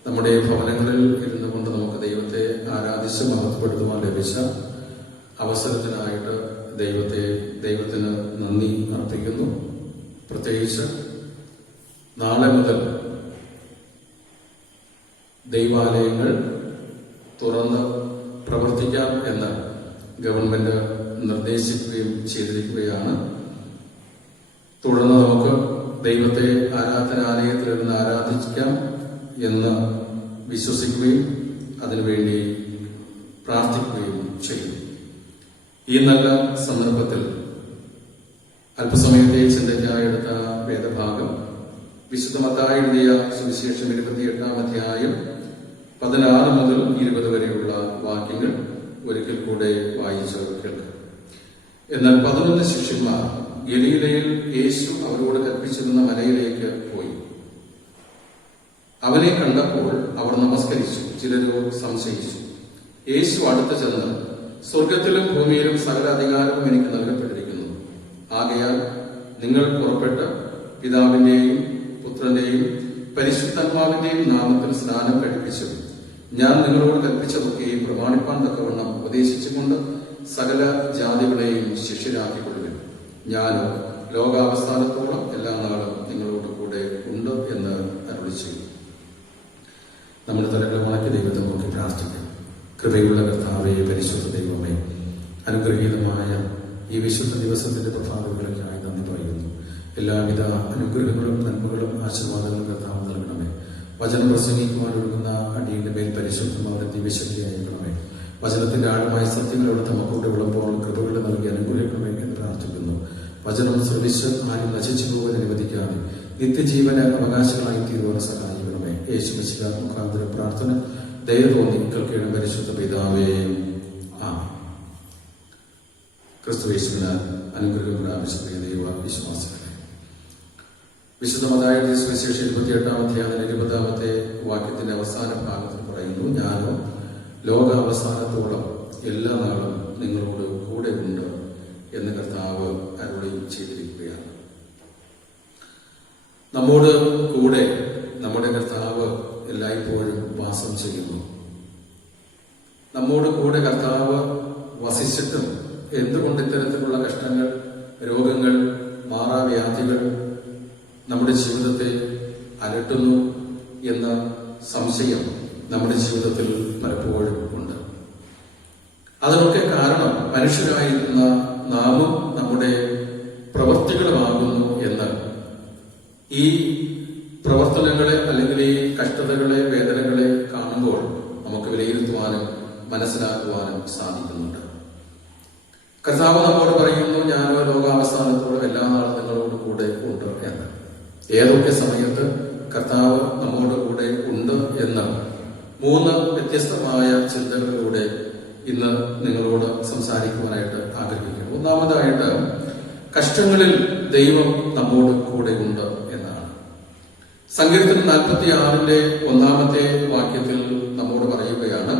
നമ്മുടെ ഭവനങ്ങളിൽ ഇരുന്നു കൊണ്ട് നമുക്ക് ദൈവത്തെ ആരാധിച്ച് മഹത്വപ്പെടുത്തുവാൻ ലഭിച്ച അവസരത്തിനായിട്ട് ദൈവത്തിന് നന്ദി അർപ്പിക്കുന്നു. പ്രത്യേകിച്ച് നാളെ മുതൽ ദൈവാലയങ്ങൾ തുറന്ന് പ്രവർത്തിക്കാം എന്ന് ഗവൺമെന്റ് നിർദ്ദേശിക്കുകയും ചെയ്തിരിക്കുകയാണ്. തുടർന്ന് നമുക്ക് ദൈവത്തെ ആരാധനാലയത്തിലിരുന്ന് ആരാധിക്കാം എന്ന് വിശ്വസിക്കുകയും അതിനുവേണ്ടി പ്രാർത്ഥിക്കുകയും ചെയ്യും. ഈ നല്ല സന്ദർഭത്തിൽ അല്പസമയത്തെ ചിന്തയ്ക്കായി എടുത്ത വേദഭാഗം വിശുദ്ധ മത്തായി എഴുതിയ സുവിശേഷം 28-ാം അധ്യായം 16 മുതൽ 20 വരെയുള്ള വാക്യങ്ങൾ ഒരിക്കൽ കൂടെ വായിച്ചു കേൾക്കാം. എന്നാൽ 11 ശിഷ്യന്മാർ ഗലീലയിൽ യേശു അവരോട് കൽപ്പിച്ചിരുന്ന മലയിലേക്ക് പോയി. അവനെ കണ്ടപ്പോൾ അവർ നമസ്കരിച്ചു. ചിലരോ സംശയിച്ചു. യേശു അടുത്ത് ചെന്ന്, സ്വർഗത്തിലും ഭൂമിയിലും സകല അധികാരവും എനിക്ക് നൽകപ്പെട്ടിരിക്കുന്നു. ആകയാൽ നിങ്ങൾ പുറപ്പെട്ട് പിതാവിന്റെയും പുത്രന്റെയും പരിശുദ്ധാത്മാവിന്റെയും നാമത്തിൽ സ്നാനം കഴിപ്പിച്ചു ഞാൻ നിങ്ങളോട് കൽപ്പിച്ചതൊക്കെയും പ്രമാണിപ്പാൻ തക്കവണ്ണം ഉപദേശിച്ചുകൊണ്ട് സകല ജാതികളെയും ശിഷ്യരാക്കിക്കൊള്ളുവിൻ. ഞാനോ ലോകാവസാനത്തോളം എല്ലാ നാളും നിങ്ങളോട് കൂടെ ഉണ്ട് എന്ന് അരുളി ചെയ്തു. നമ്മുടെ തലകളെ വണക്കി ദൈവത്തെ നോക്കി പ്രാർത്ഥിക്കാം. കൃപയുള്ള കർത്താവേ, പരിശുദ്ധ ദൈവമേ, അനുഗ്രഹീതമായ ഈ വിശുദ്ധ ദിവസത്തിന്റെ പ്രഭാതങ്ങളൊക്കെയായി നന്ദി പറയുന്നു. എല്ലാവിധ അനുഗ്രഹങ്ങളും നന്മകളും ആശീർവാദങ്ങളും കർത്താവ് നൽകണമേ. വചനം പ്രസംഗിക്കുവാൻ ഒരുങ്ങുന്ന അടിയുടെ മേൽ പരിശുദ്ധമായ ദിവ്യശക്തി അയക്കണമേ. വചനത്തിന്റെ ആഴമായ സത്യങ്ങളോട് നമുക്കൂടെ വിളമ്പോൾ കൃപകൾ നൽകി അനുഗ്രഹിക്കണമേ എന്ന് പ്രാർത്ഥിക്കുന്നു. വചനം ശ്രമിച്ച് ആരും നശിച്ചു പോകാൻ അനുവദിക്കാതെ നിത്യജീവന് അവകാശങ്ങളായി തീരുവാൻ സഹായിക്കണമേ. യേശു മിശിഹാ മുഖാന്തരം പ്രാർത്ഥന ദയ തോന്നി കേൾക്കേണ്ട പരിശുദ്ധ പിതാവേ, ആമേൻ. ക്രിസ്തുയേശുവിനാൽ അനുഗ്രഹം പ്രാപിച്ച ദൈവ വിശ്വാസികളെ, വിശുദ്ധ മത്തായി എഴുതിയ സുവിശേഷം 28-ാം അധ്യായം 20-ാമത്തെ വാക്യത്തിന്റെ അവസാന ഭാഗത്തിൽ പറയുന്നു, ഞാനോ ലോകാവസാനത്തോളം എല്ലാ നാളും നിങ്ങളോട് കൂടെ ഉണ്ട് എന്ന് കർത്താവ് അരുളി ചെയ്തിരിക്കുകയാണ്. നമ്മോട് കൂടെ നമ്മുടെ കർത്താവ് എല്ലായ്പ്പോഴും വാസം ചെയ്യുന്നു. നമ്മോട് കൂടെ കർത്താവ് വസിച്ചിട്ടും എന്തുകൊണ്ട് ഇത്തരത്തിലുള്ള കഷ്ടങ്ങൾ, രോഗങ്ങൾ, മാറാവ്യാധികൾ നമ്മുടെ ജീവിതത്തെ അലട്ടുന്നു എന്ന സംശയം നമ്മുടെ ജീവിതത്തിൽ പലപ്പോഴും ഉണ്ട്. അതിനൊക്കെ കാരണം മനുഷ്യരായിരിക്കുന്ന നാമും നമ്മുടെ പ്രവൃത്തികളുമാകുന്നു എന്ന് ഈ പ്രവർത്തനങ്ങളെ അല്ലെങ്കിൽ ഈ കഷ്ടതകളെ, വേദനകളെ കാണുമ്പോൾ നമുക്ക് വിലയിരുത്തുവാനും മനസ്സിലാക്കുവാനും സാധിക്കുന്നുണ്ട്. കർത്താവ് നമ്മോട് പറയുന്നു, ഞാനോ ലോകാവസാനത്തോളം എല്ലാ നാളും നിങ്ങളോട് കൂടെ ഉണ്ട് എന്ന്. ഏതൊക്കെ സമയത്ത് കർത്താവ് നമ്മോട് കൂടെ ഉണ്ട് എന്ന് 3 വ്യത്യസ്തമായ ചിന്തകളിലൂടെ ഇന്ന് നിങ്ങളോട് സംസാരിക്കുവാനായിട്ട് ആഗ്രഹിക്കുന്നു. ഒന്നാമതായിട്ട്, കഷ്ടങ്ങളിൽ ദൈവം നമ്മോട് കൂടെ ഉണ്ട് എന്നാണ്. സങ്കീർത്തനം 46-ന്റെ 1-ാമത്തെ വാക്യത്തിൽ നമ്മോട് പറയുകയാണ്,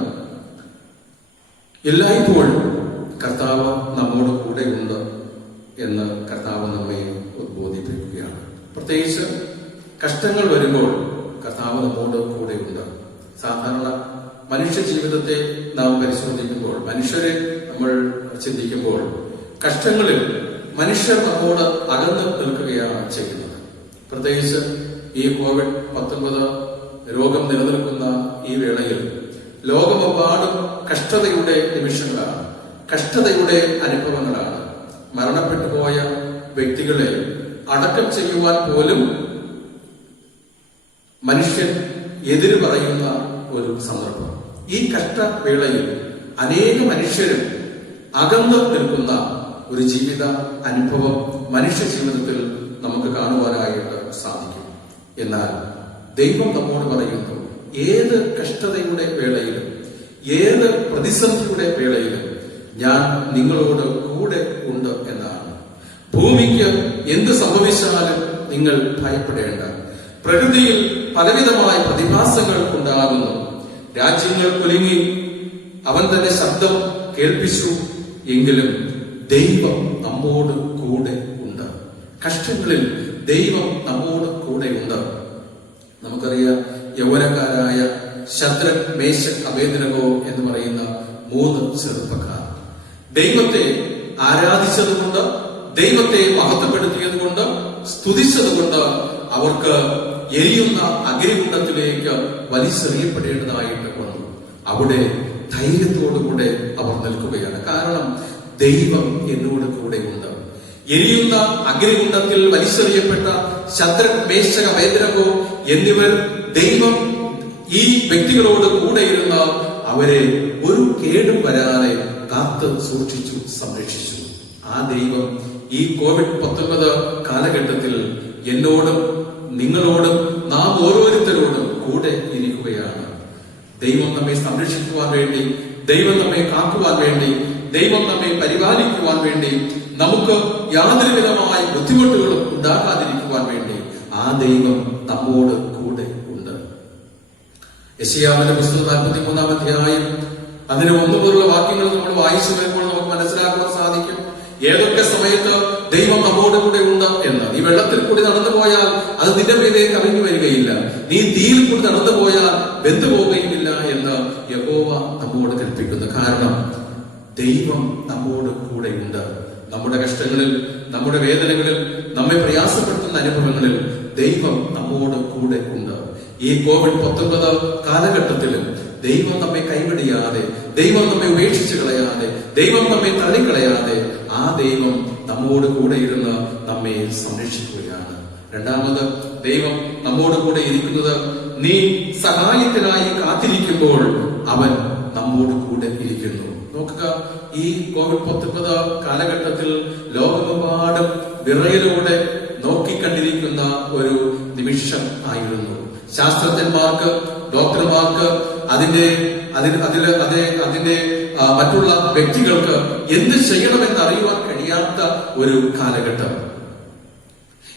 എല്ലായ്പ്പോഴും കർത്താവ് നമ്മോട് കൂടെ ഉണ്ട് എന്ന് കർത്താവ് നമ്മെ ഉദ്ബോധിപ്പിക്കുകയാണ്. പ്രത്യേകിച്ച് കഷ്ടങ്ങൾ വരുമ്പോൾ കർത്താവ് നമ്മോട് കൂടെ ഉണ്ട്. സാധാരണ മനുഷ്യ ജീവിതത്തെ നാം പരിശോധിക്കുമ്പോൾ, മനുഷ്യരെ നമ്മൾ ചിന്തിക്കുമ്പോൾ, കഷ്ടങ്ങളിൽ മനുഷ്യർ നമ്മോട് അകന്ന് നിൽക്കുകയാണ് ചെയ്യുന്നത്. പ്രത്യേകിച്ച് ഈ COVID-19 രോഗം നിലനിൽക്കുന്ന ഈ വേളയിൽ ലോകമെമ്പാടും കഷ്ടതയുടെ നിമിഷങ്ങളാണ്, കഷ്ടതയുടെ അനുഭവങ്ങളാണ്. മരണപ്പെട്ടു പോയ വ്യക്തികളെ അടക്കം ചെയ്യുവാൻ പോലും മനുഷ്യൻ എതിര് പറയുന്ന വരുന്ന ഒരു സന്ദർഭം. ഈ കഷ്ടവേളയിൽ അനേക മനുഷ്യരും അകന്നു നിൽക്കുന്ന ഒരു ജീവിത അനുഭവം മനുഷ്യ ജീവിതത്തിൽ നമുക്ക് കാണുവാനായിട്ട് സാധിക്കും. എന്നാൽ ദൈവം നമ്മോട് പറയുന്നു, ഏത് കഷ്ടതയുടെ വേളയിലും ഏത് പ്രതിസന്ധിയുടെ വേളയിലും ഞാൻ നിങ്ങളോട് കൂടെ ഉണ്ട് എന്നാണ്. ഭൂമിക്ക് എന്ത് സംഭവിച്ചാലും നിങ്ങൾ ഭയപ്പെടേണ്ട. പ്രകൃതിയിൽ പലവിധമായ പ്രതിഭാസങ്ങൾ ഉണ്ടാകുന്നു. രാജ്യങ്ങൾ കുലുങ്ങി, അവൻ തന്നെ ശബ്ദം കേൾപ്പിച്ചു, എങ്കിലും ദൈവം നമ്മോട് കൂടെ ഉണ്ട്. കഷ്ടങ്ങളിൽ ദൈവം നമ്മോട് കൂടെ ഉണ്ട്. നമുക്കറിയാം, യൗവനക്കാരായ ശദ്രക്, മേശക്, അബേദ്നെഗോ എന്ന് പറയുന്ന 3 ചെറുപ്പക്കാർ ദൈവത്തെ ആരാധിച്ചതുകൊണ്ട്, ദൈവത്തെ മഹത്വപ്പെടുത്തിയതുകൊണ്ട്, സ്തുതിച്ചതുകൊണ്ട് അവർക്ക് എരിയുന്ന അഗ്നികുണ്ഡത്തിലേക്ക് വലിച്ചെറിയപ്പെടേണ്ടതായിട്ട് വന്നു. അവിടെ ധൈര്യത്തോടുകൂടെ അവർ നിൽക്കുകയാണ്. കാരണം ദൈവം എന്നോട് കൂടെ ഉണ്ട്. എരിയുന്ന അഗ്നികുണ്ഡത്തിൽ വലിച്ചെറിയപ്പെട്ട ശദ്രക്, മേശക്, അബേദ്നെഗോ എന്നിവർ ദൈവം ഈ വ്യക്തികളോട് കൂടെ ഇരുന്ന അവരെ ഒരു കേടും വരാതെ കാത്ത് സൂക്ഷിച്ചു, സംരക്ഷിച്ചു. ആ ദൈവം ഈ COVID-19 കാലഘട്ടത്തിൽ എന്നോടും നിങ്ങളോടും നാം ഓരോരുത്തരോടും കൂടെ ഇരിക്കുകയാണ്. ദൈവം നമ്മെ സംരക്ഷിക്കുവാൻ വേണ്ടി, ദൈവം നമ്മെ കാക്കുവാൻ വേണ്ടി, ദൈവം നമ്മെ പരിപാലിക്കുവാൻ വേണ്ടി, നമുക്ക് യാതൊരു വിധമായ ബുദ്ധിമുട്ടുകളും ഉണ്ടാകാതിരിക്കുവാൻ വേണ്ടി ആ ദൈവം നമ്മോട് കൂടെ ഉണ്ട്. യെശയ്യാവിന്റെ പുസ്തകം 43-ാം അധ്യായം അതിന് 1 മുതലുള്ള വാക്യങ്ങൾ നമ്മൾ വായിച്ചു വരുമ്പോൾ നമുക്ക് മനസ്സിലാക്കുവാൻ സാധിക്കും ഏതൊക്കെ സമയത്ത് ദൈവം നമ്മോട് കൂടെ ഉണ്ട് എന്ന്. നീ വെള്ളത്തിൽ കൂടി നടന്നു പോയാൽ അത് നിന്റെ മീതെ കവിഞ്ഞു വരികയില്ല, നീ തീയിൽ കൂടി നടന്നു പോയാൽ വെന്തു പോകുകയുമില്ല എന്ന് യഹോവ നമ്മോട് കൽപ്പിക്കുന്നു. കാരണം ദൈവം നമ്മോട് കൂടെയുണ്ട്. നമ്മുടെ കഷ്ടങ്ങളിൽ, നമ്മുടെ വേദനകളിൽ, നമ്മെ പ്രയാസപ്പെടുത്തുന്ന അനുഭവങ്ങളിൽ ദൈവം നമ്മോട് കൂടെ ഉണ്ട്. ഈ COVID-19 കാലഘട്ടത്തിലും ദൈവം നമ്മെ കൈവിടിയാതെ, ദൈവം നമ്മെ ഉപേക്ഷിച്ചു കളയാതെ, ദൈവം നമ്മെ തള്ളിക്കളയാതെ ആ ദൈവം നമ്മോട് കൂടെ ഇരുന്ന് നമ്മെ സംരക്ഷിക്കുകയാണ്. രണ്ടാമത്, ദൈവം നമ്മോട് കൂടെ ഇരിക്കുന്നത് നീ സഹായത്തിനായി കാത്തിരിക്കുമ്പോൾ അവൻ നമ്മോട് കൂടെ ഇരിക്കുന്നു. നോക്കുക, ഈ COVID-19 കാലഘട്ടത്തിൽ ലോകമെമ്പാടും വിറയലോടെ നോക്കിക്കണ്ടിരിക്കുന്ന ഒരു നിമിഷം ആയിരുന്നു. ശാസ്ത്രജ്ഞന്മാർക്ക്, ഡോക്ടർമാർക്ക്, അതിന്റെ മറ്റുള്ള വ്യക്തികൾക്ക് എന്ത് ചെയ്യണമെന്ന് അറിയുവാൻ കഴിയാത്ത ഒരു കാലഘട്ടം.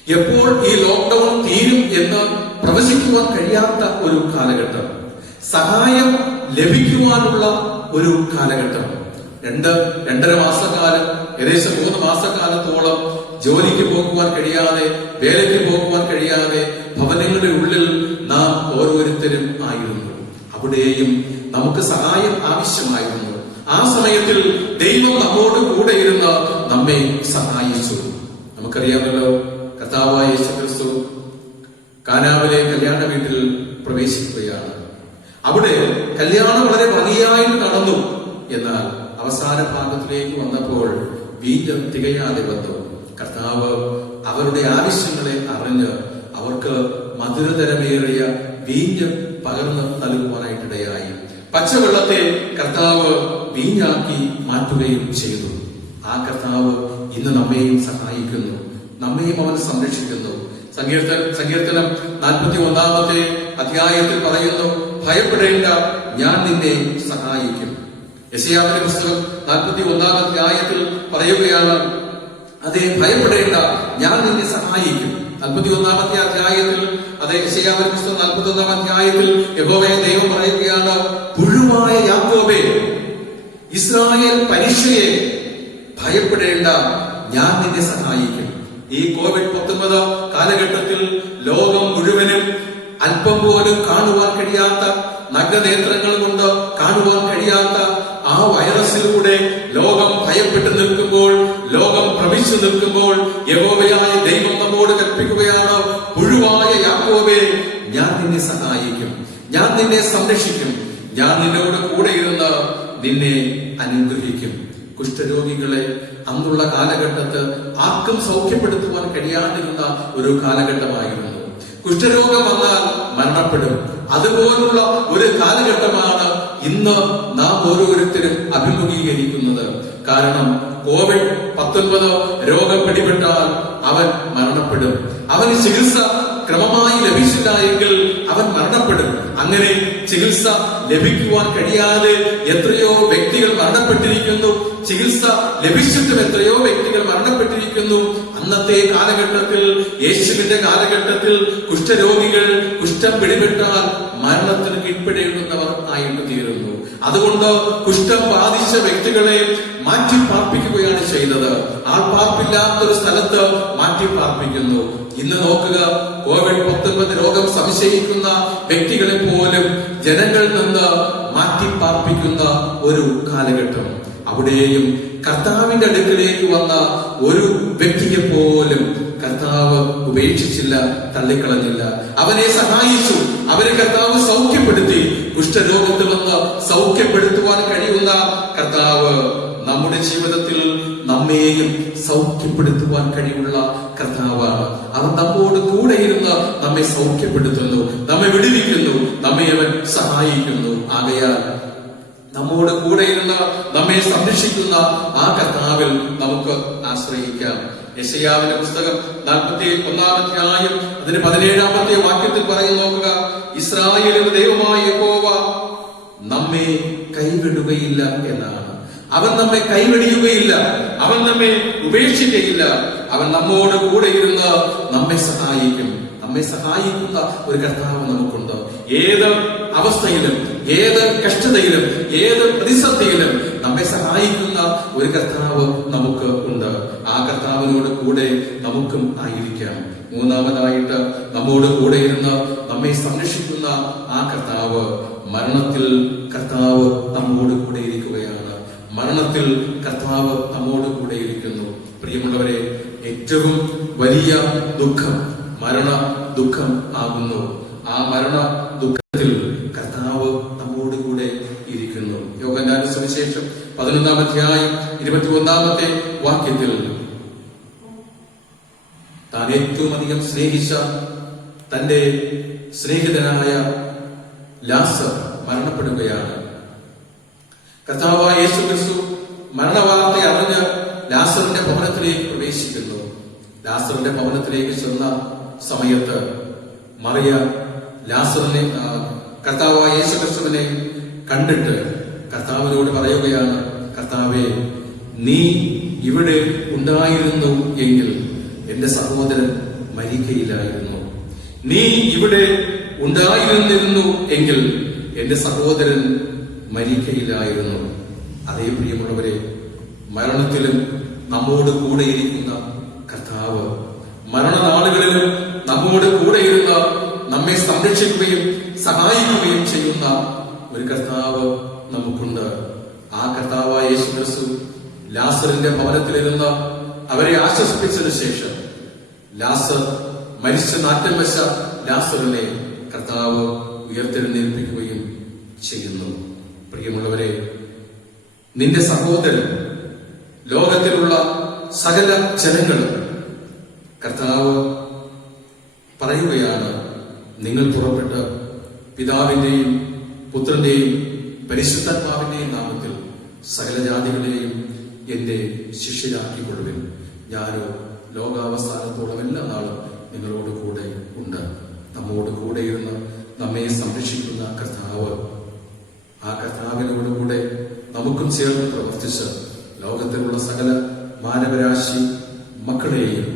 എപ്പോൾ ഈ ലോക്ക്ഡൌൺ തീരും എന്ന് പ്രവചിക്കുവാൻ കഴിയാത്ത ഒരു കാലഘട്ടം. സഹായം ലഭിക്കുവാനുള്ള ഒരു കാലഘട്ടം. 2-2.5 മാസക്കാലം, ഏകദേശം 3 മാസക്കാലത്തോളം ജോലിക്ക് പോകുവാൻ കഴിയാതെ, വേലയ്ക്ക് പോകുവാൻ കഴിയാതെ ഭവനങ്ങളുടെ ഉള്ളിൽ നാം ഓരോരുത്തരും ആയിരുന്നു. അവിടെയും നമുക്ക് സഹായം ആവശ്യമായിരുന്നു. ആ സമയത്തിൽ ദൈവം നമ്മോട് കൂടെ ഇരുന്ന് നമ്മെ സഹായിച്ചു. നമുക്കറിയാമല്ലോ, കർത്താവായ യേശുക്രിസ്തു കാനാവിലെ കല്യാണ വീട്ടിൽ പ്രവേശിക്കുകയാണ്. അവിടെ കല്യാണം വളരെ ഭംഗിയായിട്ട് നടന്നു. എന്നാൽ അവസാന ഭാഗത്തിലേക്ക് വന്നപ്പോൾ വീഞ്ഞ് തികയാതെ വന്നു. കർത്താവ് അവരുടെ ആവശ്യങ്ങളെ അറിഞ്ഞ് അവർക്ക് മധുരതരമേറിയ വീഞ്ഞ് പകർന്ന് നൽകുവാനായിട്ടിടയായി. പച്ചവെള്ളത്തെ കർത്താവ് വീഞ്ഞാക്കി മാറ്റുകയും ചെയ്തു. ആ കർത്താവ് ഇന്ന് നമ്മെയും സഹായിക്കുന്നു, നമ്മെയും അവൻ സംരക്ഷിക്കുന്നു. സങ്കീർത്തനം 41-ാമത്തെ അധ്യായത്തിൽ പറയുന്നു, ഭയപ്പെടേണ്ട, ഞാൻ നിന്നെ സഹായിക്കും. യെശയ്യാവിന്റെ പുസ്തകം 41-ാം അധ്യായത്തിൽ പറയുകയാണ്, അതെ, ഭയപ്പെടേണ്ട, ഞാൻ നിന്നെ സഹായിക്കും. 41-ാമത്തെ അധ്യായത്തിൽ, അതെ, യെശയ്യാവിന്റെ പുസ്തകം 41-ാം അധ്യായത്തിൽ യഹോവയെ ദൈവം പറയുകയാണ്, പുഴുവായ യാക്കോബേ, ഇസ്രായേൽ പരീക്ഷയെ, ഭയപ്പെടേണ്ട, ഞാൻ നിന്നെ സഹായിക്കും. ഈ COVID-19 കാലഘട്ടത്തിൽ ലോകം മുഴുവനും അല്പം പോലും കാണുവാൻ കഴിയാത്ത, നഗ്നനേത്രങ്ങൾ കൊണ്ട് കാണുവാൻ കഴിയാത്ത ആ വൈറസിലൂടെ ലോകം ഭയപ്പെട്ടു നിൽക്കുമ്പോൾ, ലോകം ഭ്രമിച്ചു നിൽക്കുമ്പോൾ യഹോവയായ ദൈവം നമ്മോട് കൽപ്പിക്കുകയാണ്, പുഴുവായ യാക്കോബേ, ഞാൻ നിന്നെ സഹായിക്കും, ഞാൻ നിന്നെ സംരക്ഷിക്കും, ഞാൻ നിന്നോട് കൂടെ ഇരുന്ന് നിന്നെ അനുഗ്രഹിക്കും. കുഷ്ഠരോഗികളെ അന്നുള്ള കാലഘട്ടത്ത് ആർക്കും സൗഖ്യപ്പെടുത്തുവാൻ കഴിയാതിരുന്ന ഒരു കാലഘട്ടമായിരുന്നു. കുഷ്ഠരോഗം വന്നാൽ മരണപ്പെടും. അതുപോലുള്ള ഒരു കാലഘട്ടമാണ് ഇന്ന് നാം ഓരോരുത്തരും അഭിമുഖീകരിക്കുന്നത്. കാരണം COVID-19 രോഗം പിടിപെട്ടാൽ അവൻ മരണപ്പെടും. അവന് ചികിത്സ ക്രമമായി ലഭിച്ചില്ല എങ്കിൽ അവൻ മരണപ്പെടും. അങ്ങനെ ചികിത്സ ലഭിക്കുവാൻ കഴിയാതെ എത്രയോ വ്യക്തികൾ മരണപ്പെട്ടിരിക്കുന്നു. ചികിത്സ ലഭിച്ചിട്ടും എത്രയോ വ്യക്തികൾ മരണപ്പെട്ടിരിക്കുന്നു. അന്നത്തെ കാലഘട്ടത്തിൽ, യേശുവിന്റെ കാലഘട്ടത്തിൽ കുഷ്ഠരോഗികൾ കുഷ്ഠം പിടിപെട്ടാൽ മരണത്തിന് കീഴ്പ്പെടേണ്ടുന്നവർ ആയിട്ട് തീരുന്നു. അതുകൊണ്ട് കുഷ്ഠം ബാധിച്ച വ്യക്തികളെ മാറ്റി പാർപ്പിക്കുകയാണ് ചെയ്തത്. ആൾപ്പാർപ്പില്ലാത്തൊരു സ്ഥലത്ത് മാറ്റി പാർപ്പിക്കുന്നു. ഇന്ന് നോക്കുക, COVID-19 രോഗം സംശയിക്കുന്ന വ്യക്തികളെ പോലും ജനങ്ങളിൽ നിന്ന് മാറ്റി പാർപ്പിക്കുന്ന ഒരു കാലഘട്ടം. അവിടെയും കർത്താവിന്റെ അടുക്കലേക്ക് വന്ന ഒരു വ്യക്തിയെ പോലും കർത്താവ് ഉപേക്ഷിച്ചില്ല, തള്ളിക്കളഞ്ഞില്ല. അവനെ സഹായിച്ചു. അവരെ കർത്താവ് സൗഖ്യപ്പെടുത്തി. കുഷ്ഠരോഗത്തിൽ നിന്ന് സൗഖ്യപ്പെടുത്തുവാൻ കഴിയുന്ന കർത്താവ് നമ്മുടെ ജീവിതത്തിൽ നമ്മെയും സൗഖ്യപ്പെടുത്തുവാൻ കഴിവുള്ള കർത്താവാണ്. അവൻ നമ്മോട് കൂടെ ഇരുന്ന് നമ്മെ സൗഖ്യപ്പെടുത്തുന്നു, നമ്മെ വിടുവിക്കുന്നു, നമ്മെ അവൻ സഹായിക്കുന്നു. ആകയാൽ നമ്മോട് കൂടെ ഇരുന്ന് നമ്മെ സംരക്ഷിക്കുന്ന ആ കർത്താവിൽ നമുക്ക് ആശ്രയിക്കാം. യെശയ്യാവിന്റെ പുസ്തകം 41-ാം അധ്യായം അതിന് 17-ാമത്തെ വാക്യത്തിൽ പറയുന്നു, നോക്കുക, ഇസ്രായേലിന്റെ ദൈവമായ യഹോവ നമ്മെ കൈവിടുകയില്ല എന്നാണ്. അവൻ നമ്മെ കൈവെടിയുകയില്ല, അവൻ നമ്മെ ഉപേക്ഷിക്കുകയില്ല. അവൻ നമ്മോട് കൂടെ ഇരുന്ന് നമ്മെ സഹായിക്കും. നമ്മെ സഹായിക്കുന്ന ഒരു കർത്താവ് നമുക്കുണ്ട്. ഏത് അവസ്ഥയിലും, ഏത് കഷ്ടതയിലും, ഏത് പ്രതിസന്ധിയിലും നമ്മെ സഹായിക്കുന്ന ഒരു കർത്താവ് നമുക്ക് ഉണ്ട്. ആ കർത്താവിനോട് കൂടെ നമുക്കും ആയിരിക്കാം. മൂന്നാമതായിട്ട് നമ്മോട് കൂടെ ഇരുന്ന് നമ്മെ സംരക്ഷിക്കുന്ന ആ കർത്താവ്, മരണത്തിൽ കർത്താവ് നമ്മോട് കൂടെ ഇരിക്കുകയാണ്. മരണത്തിൽ കർത്താവ് നമ്മോട് കൂടെ ഇരിക്കുന്നു. പ്രിയമുള്ളവരെ, ഏറ്റവും വലിയ ദുഃഖം മരണ ദുഃഖം ആകുന്നു. ആ മരണ ദുഃഖത്തിൽ കർത്താവ് നമ്മോട് കൂടെ ഇരിക്കുന്നു. യോഹന്നാന്റെ സുവിശേഷം 11-ാം അധ്യായം 21-ാമത്തെ വാക്യത്തിൽ താൻ ഏറ്റവും അധികം സ്നേഹിച്ച തന്റെ സ്നേഹിതനായ ലാസർ മരണപ്പെടുകയാണ്. കർത്താവായ യേശു ക്രിസ്തു മരണവാർത്ത അറിഞ്ഞ് ലാസറിന്റെ ഭവനത്തിലേക്ക് പ്രവേശിക്കുന്നു. ലാസറിന്റെ ഭവനത്തിലേക്ക് ചെന്ന സമയത്ത് മറിയ ലാസറിനെ, കർത്താവായ യേശു ക്രിസ്തുവിനെ കണ്ടിട്ട് കർത്താവിനോട് പറയുകയാണ്, കർത്താവേ, നീ ഇവിടെ ഉണ്ടായിരുന്നു എങ്കിൽ എന്റെ സഹോദരൻ മരിക്കയില്ലായിരുന്നു. നീ ഇവിടെ ഉണ്ടായിരുന്നിരുന്നു എങ്കിൽ എന്റെ സഹോദരൻ മരിക്കയില്ലായിരുന്നു. അതേ പ്രിയമുള്ളവരെ, മരണത്തിലും നമ്മോട് കൂടെയിരിക്കുന്ന കർത്താവ്, മരണനാളുകളിലും നമ്മോട് കൂടെയിരുന്ന നമ്മെ സംരക്ഷിക്കുകയും സഹായിക്കുകയും ചെയ്യുന്ന ഒരു കർത്താവ് നമുക്കുണ്ട്. ആ കർത്താവായ യേശു ക്രിസ്തു ലാസറിന്റെ ഭവനത്തിലിരുന്ന് അവരെ ആശ്വസിപ്പിച്ചതിനു ശേഷം ലാസർ മരിച്ച നാറ്റം വെച്ച ലാസറിനെ കർത്താവ് ഉയർത്തെഴുന്നേൽപ്പിക്കുകയും ചെയ്യുന്നു. പ്രിയമുള്ളവരെ, നിന്റെ സഹോദരൻ, ലോകത്തിലുള്ള സകല ജനങ്ങളും കർത്താവ് പറയുകയാണ്, നിങ്ങൾ പുറപ്പെട്ട് പിതാവിന്റെയും പുത്രന്റെയും പരിശുദ്ധാത്മാവിന്റെയും നാമത്തിൽ സകല ജാതികളെയും എന്റെ ശിഷ്യരാക്കിക്കൊള്ളുവിൻ. ഞാനോ ലോകാവസാനത്തോളം എല്ലാ നാളും നിങ്ങളോട് കൂടെ ഉണ്ട്. നമ്മോട് കൂടെ ഇരുന്ന് നമ്മെ സംരക്ഷിക്കുന്ന കർത്താവ്, ആ കർത്താവിനോടുകൂടെ നമുക്കും ചേർന്ന് പ്രവർത്തിച്ച് ലോകത്തിലുള്ള സകല മാനവരാശി മക്കളെയും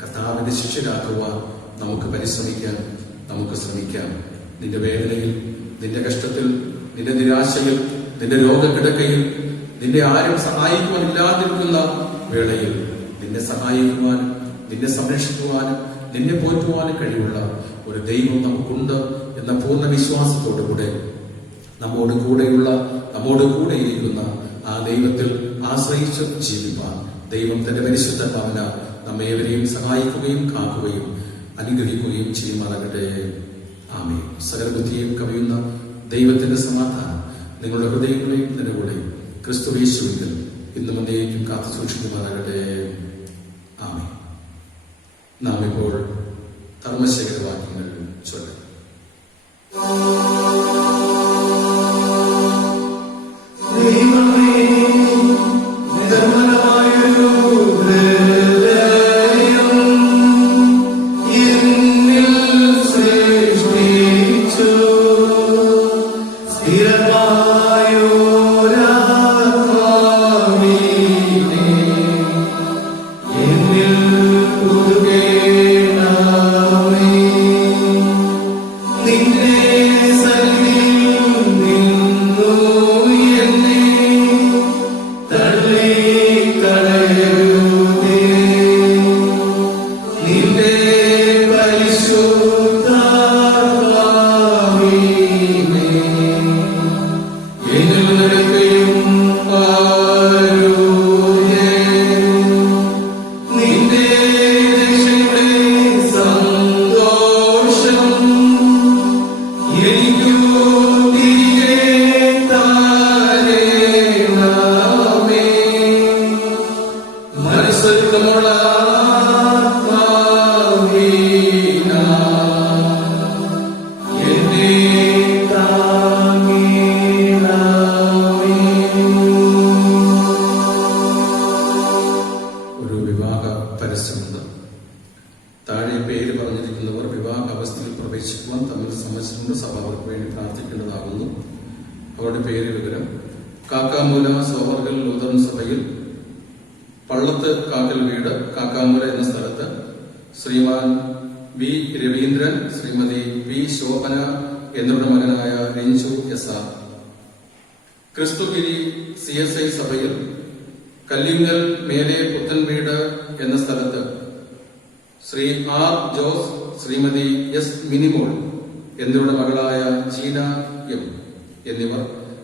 കർത്താവിന്റെ ശിഷ്യരാക്കുവാൻ നമുക്ക് പരിശ്രമിക്കാൻ, നമുക്ക് ശ്രമിക്കാം. നിന്റെ വേദനയിൽ, നിന്റെ കഷ്ടത്തിൽ, നിന്റെ നിരാശയിൽ, നിന്റെ രോഗക്കിടക്കയിൽ, നിന്നെ ആരും സഹായിക്കുവാനില്ലാതിരിക്കുന്ന വേളയിൽ നിന്നെ സഹായിക്കുവാനും നിന്നെ സംരക്ഷിക്കുവാനും നിന്നെ പോറ്റുവാനും കഴിവുള്ള ഒരു ദൈവം നമുക്കുണ്ട് എന്ന പൂർണ്ണ വിശ്വാസത്തോടുകൂടെ നമ്മോട് കൂടെയുള്ള, നമ്മോട് കൂടെയിരിക്കുന്ന ആ ദൈവത്തിൽ ആശ്രയിച്ച് ജീവിപ്പാൻ ദൈവം തന്റെ പരിശുദ്ധമാവന നമ്മേവരെയും സഹായിക്കുകയും കാക്കുകയും അനുഗ്രഹിക്കുകയും ചെയ്യുമാറാകട്ടെ. ആമേൻ. സകല ബുദ്ധിയും കവിയുന്ന ദൈവത്തിന്റെ സമാധാനം നിങ്ങളുടെ ഹൃദയങ്ങളെയും നിലകൂടെയും ക്രിസ്തു യേശുവിൽ ഇന്നും എന്നേക്കും കാത്തു സൂക്ഷിക്കുമാറാകട്ടെ. ആമേൻ. നാം ഇപ്പോൾ ധർമ്മശേഖര വാക്യങ്ങൾ ചൊല്ലാം. സ്ഥിരമായോരാത്മാവിനെ എന്നിൽ പുതുക്കേണമേ. നിന്റെ സന്നിധിയിൽ നിന്നു എന്നെ തള്ളിക്കളയരുതേ. നിന്റെ പരിശുദ്ധാത്മാവിനെ എന്നിൽ നിറയ്ക്കുകയും അരുതേ. നിന്റെ രക്ഷയുടെ സന്തോഷം എനിക്കു തിരികെ താരേണമേ. മനസ്സൊരുക്കമുള്ള ആത്മാവിനാൽ എന്നെ താങ്ങേണമേ. ഒരു വിവാഹ പരസ്യമുണ്ട്. താഴെ പേര് പറഞ്ഞിരിക്കുന്നവർ വിവാഹ അവസ്ഥയിൽ പ്രവേശിക്കുവാൻ തമ്മിൽ സമ്മതിച്ചുകൊണ്ട് സഭ അവർക്ക് വേണ്ടി പ്രാർത്ഥിക്കേണ്ടതാകുന്നു. അവരുടെ പേര് വിവരം: കാക്കാമൂല സോമർഗൽ ലൂതറൻ സഭയിൽ പള്ളത്ത് കാക്കൽ വീട് കാക്കാമൂല എന്ന സ്ഥലത്ത് ശ്രീമാൻ വി രവീന്ദ്രൻ, ശ്രീമതി വി ശോഭന എന്നിവരുടെ മകനായ രഞ്ജു എസ് ആർ. ക്രിസ്തുഗിരി CSI സഭയിൽ കല്ലിങ്ങൽ മേലെ പുത്തൻ വീട് എന്ന സ്ഥലത്ത് ശ്രീ ആർ ജോസ്, ശ്രീമതി എസ് മിനിമോൾ എന്നിവരുടെ മകളായ ജീന എം എന്നിവർ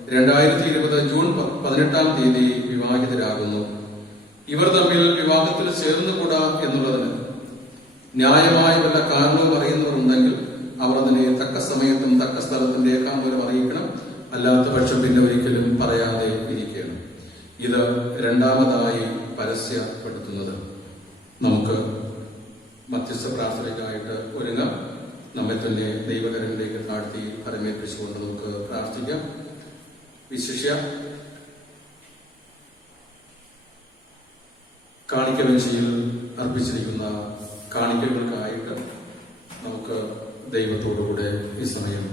2020 ജൂൺ 18 വിവാഹിതരാകുന്നു. ഇവർ തമ്മിൽ വിവാഹത്തിൽ ചേർന്നുകൂടാ എന്നുള്ളതിന് ന്യായമായ വല്ല കാരണവും അറിയുന്നവർ ഉണ്ടെങ്കിൽ അവർ അതിനെ തക്ക സമയത്തും തക്ക സ്ഥലത്തും രേഖാമൂലം അറിയിക്കണം. അല്ലാത്ത പക്ഷം പിന്നെ ഒരിക്കലും പറയാതെ ഇരിക്കണം. ഇത് രണ്ടാമതായി പരസ്യപ്പെടുത്തുന്നത്. നമുക്ക് മധ്യസ്ഥ പ്രാർത്ഥനയ്ക്കായിട്ട് ഒരുങ്ങാം. നമ്മെ തന്നെ ദൈവകരങ്ങളിലേക്ക് താഴ്ത്തി പരമേൽപ്പിച്ചുകൊണ്ട് നമുക്ക് പ്രാർത്ഥിക്കാം. വിശിഷ്യ കാണിക്കവഞ്ചിയിൽ അർപ്പിച്ചിരിക്കുന്ന കാണിക്കകൾക്കായിട്ട് നമുക്ക് ദൈവത്തോടുകൂടെ ഈ സമയം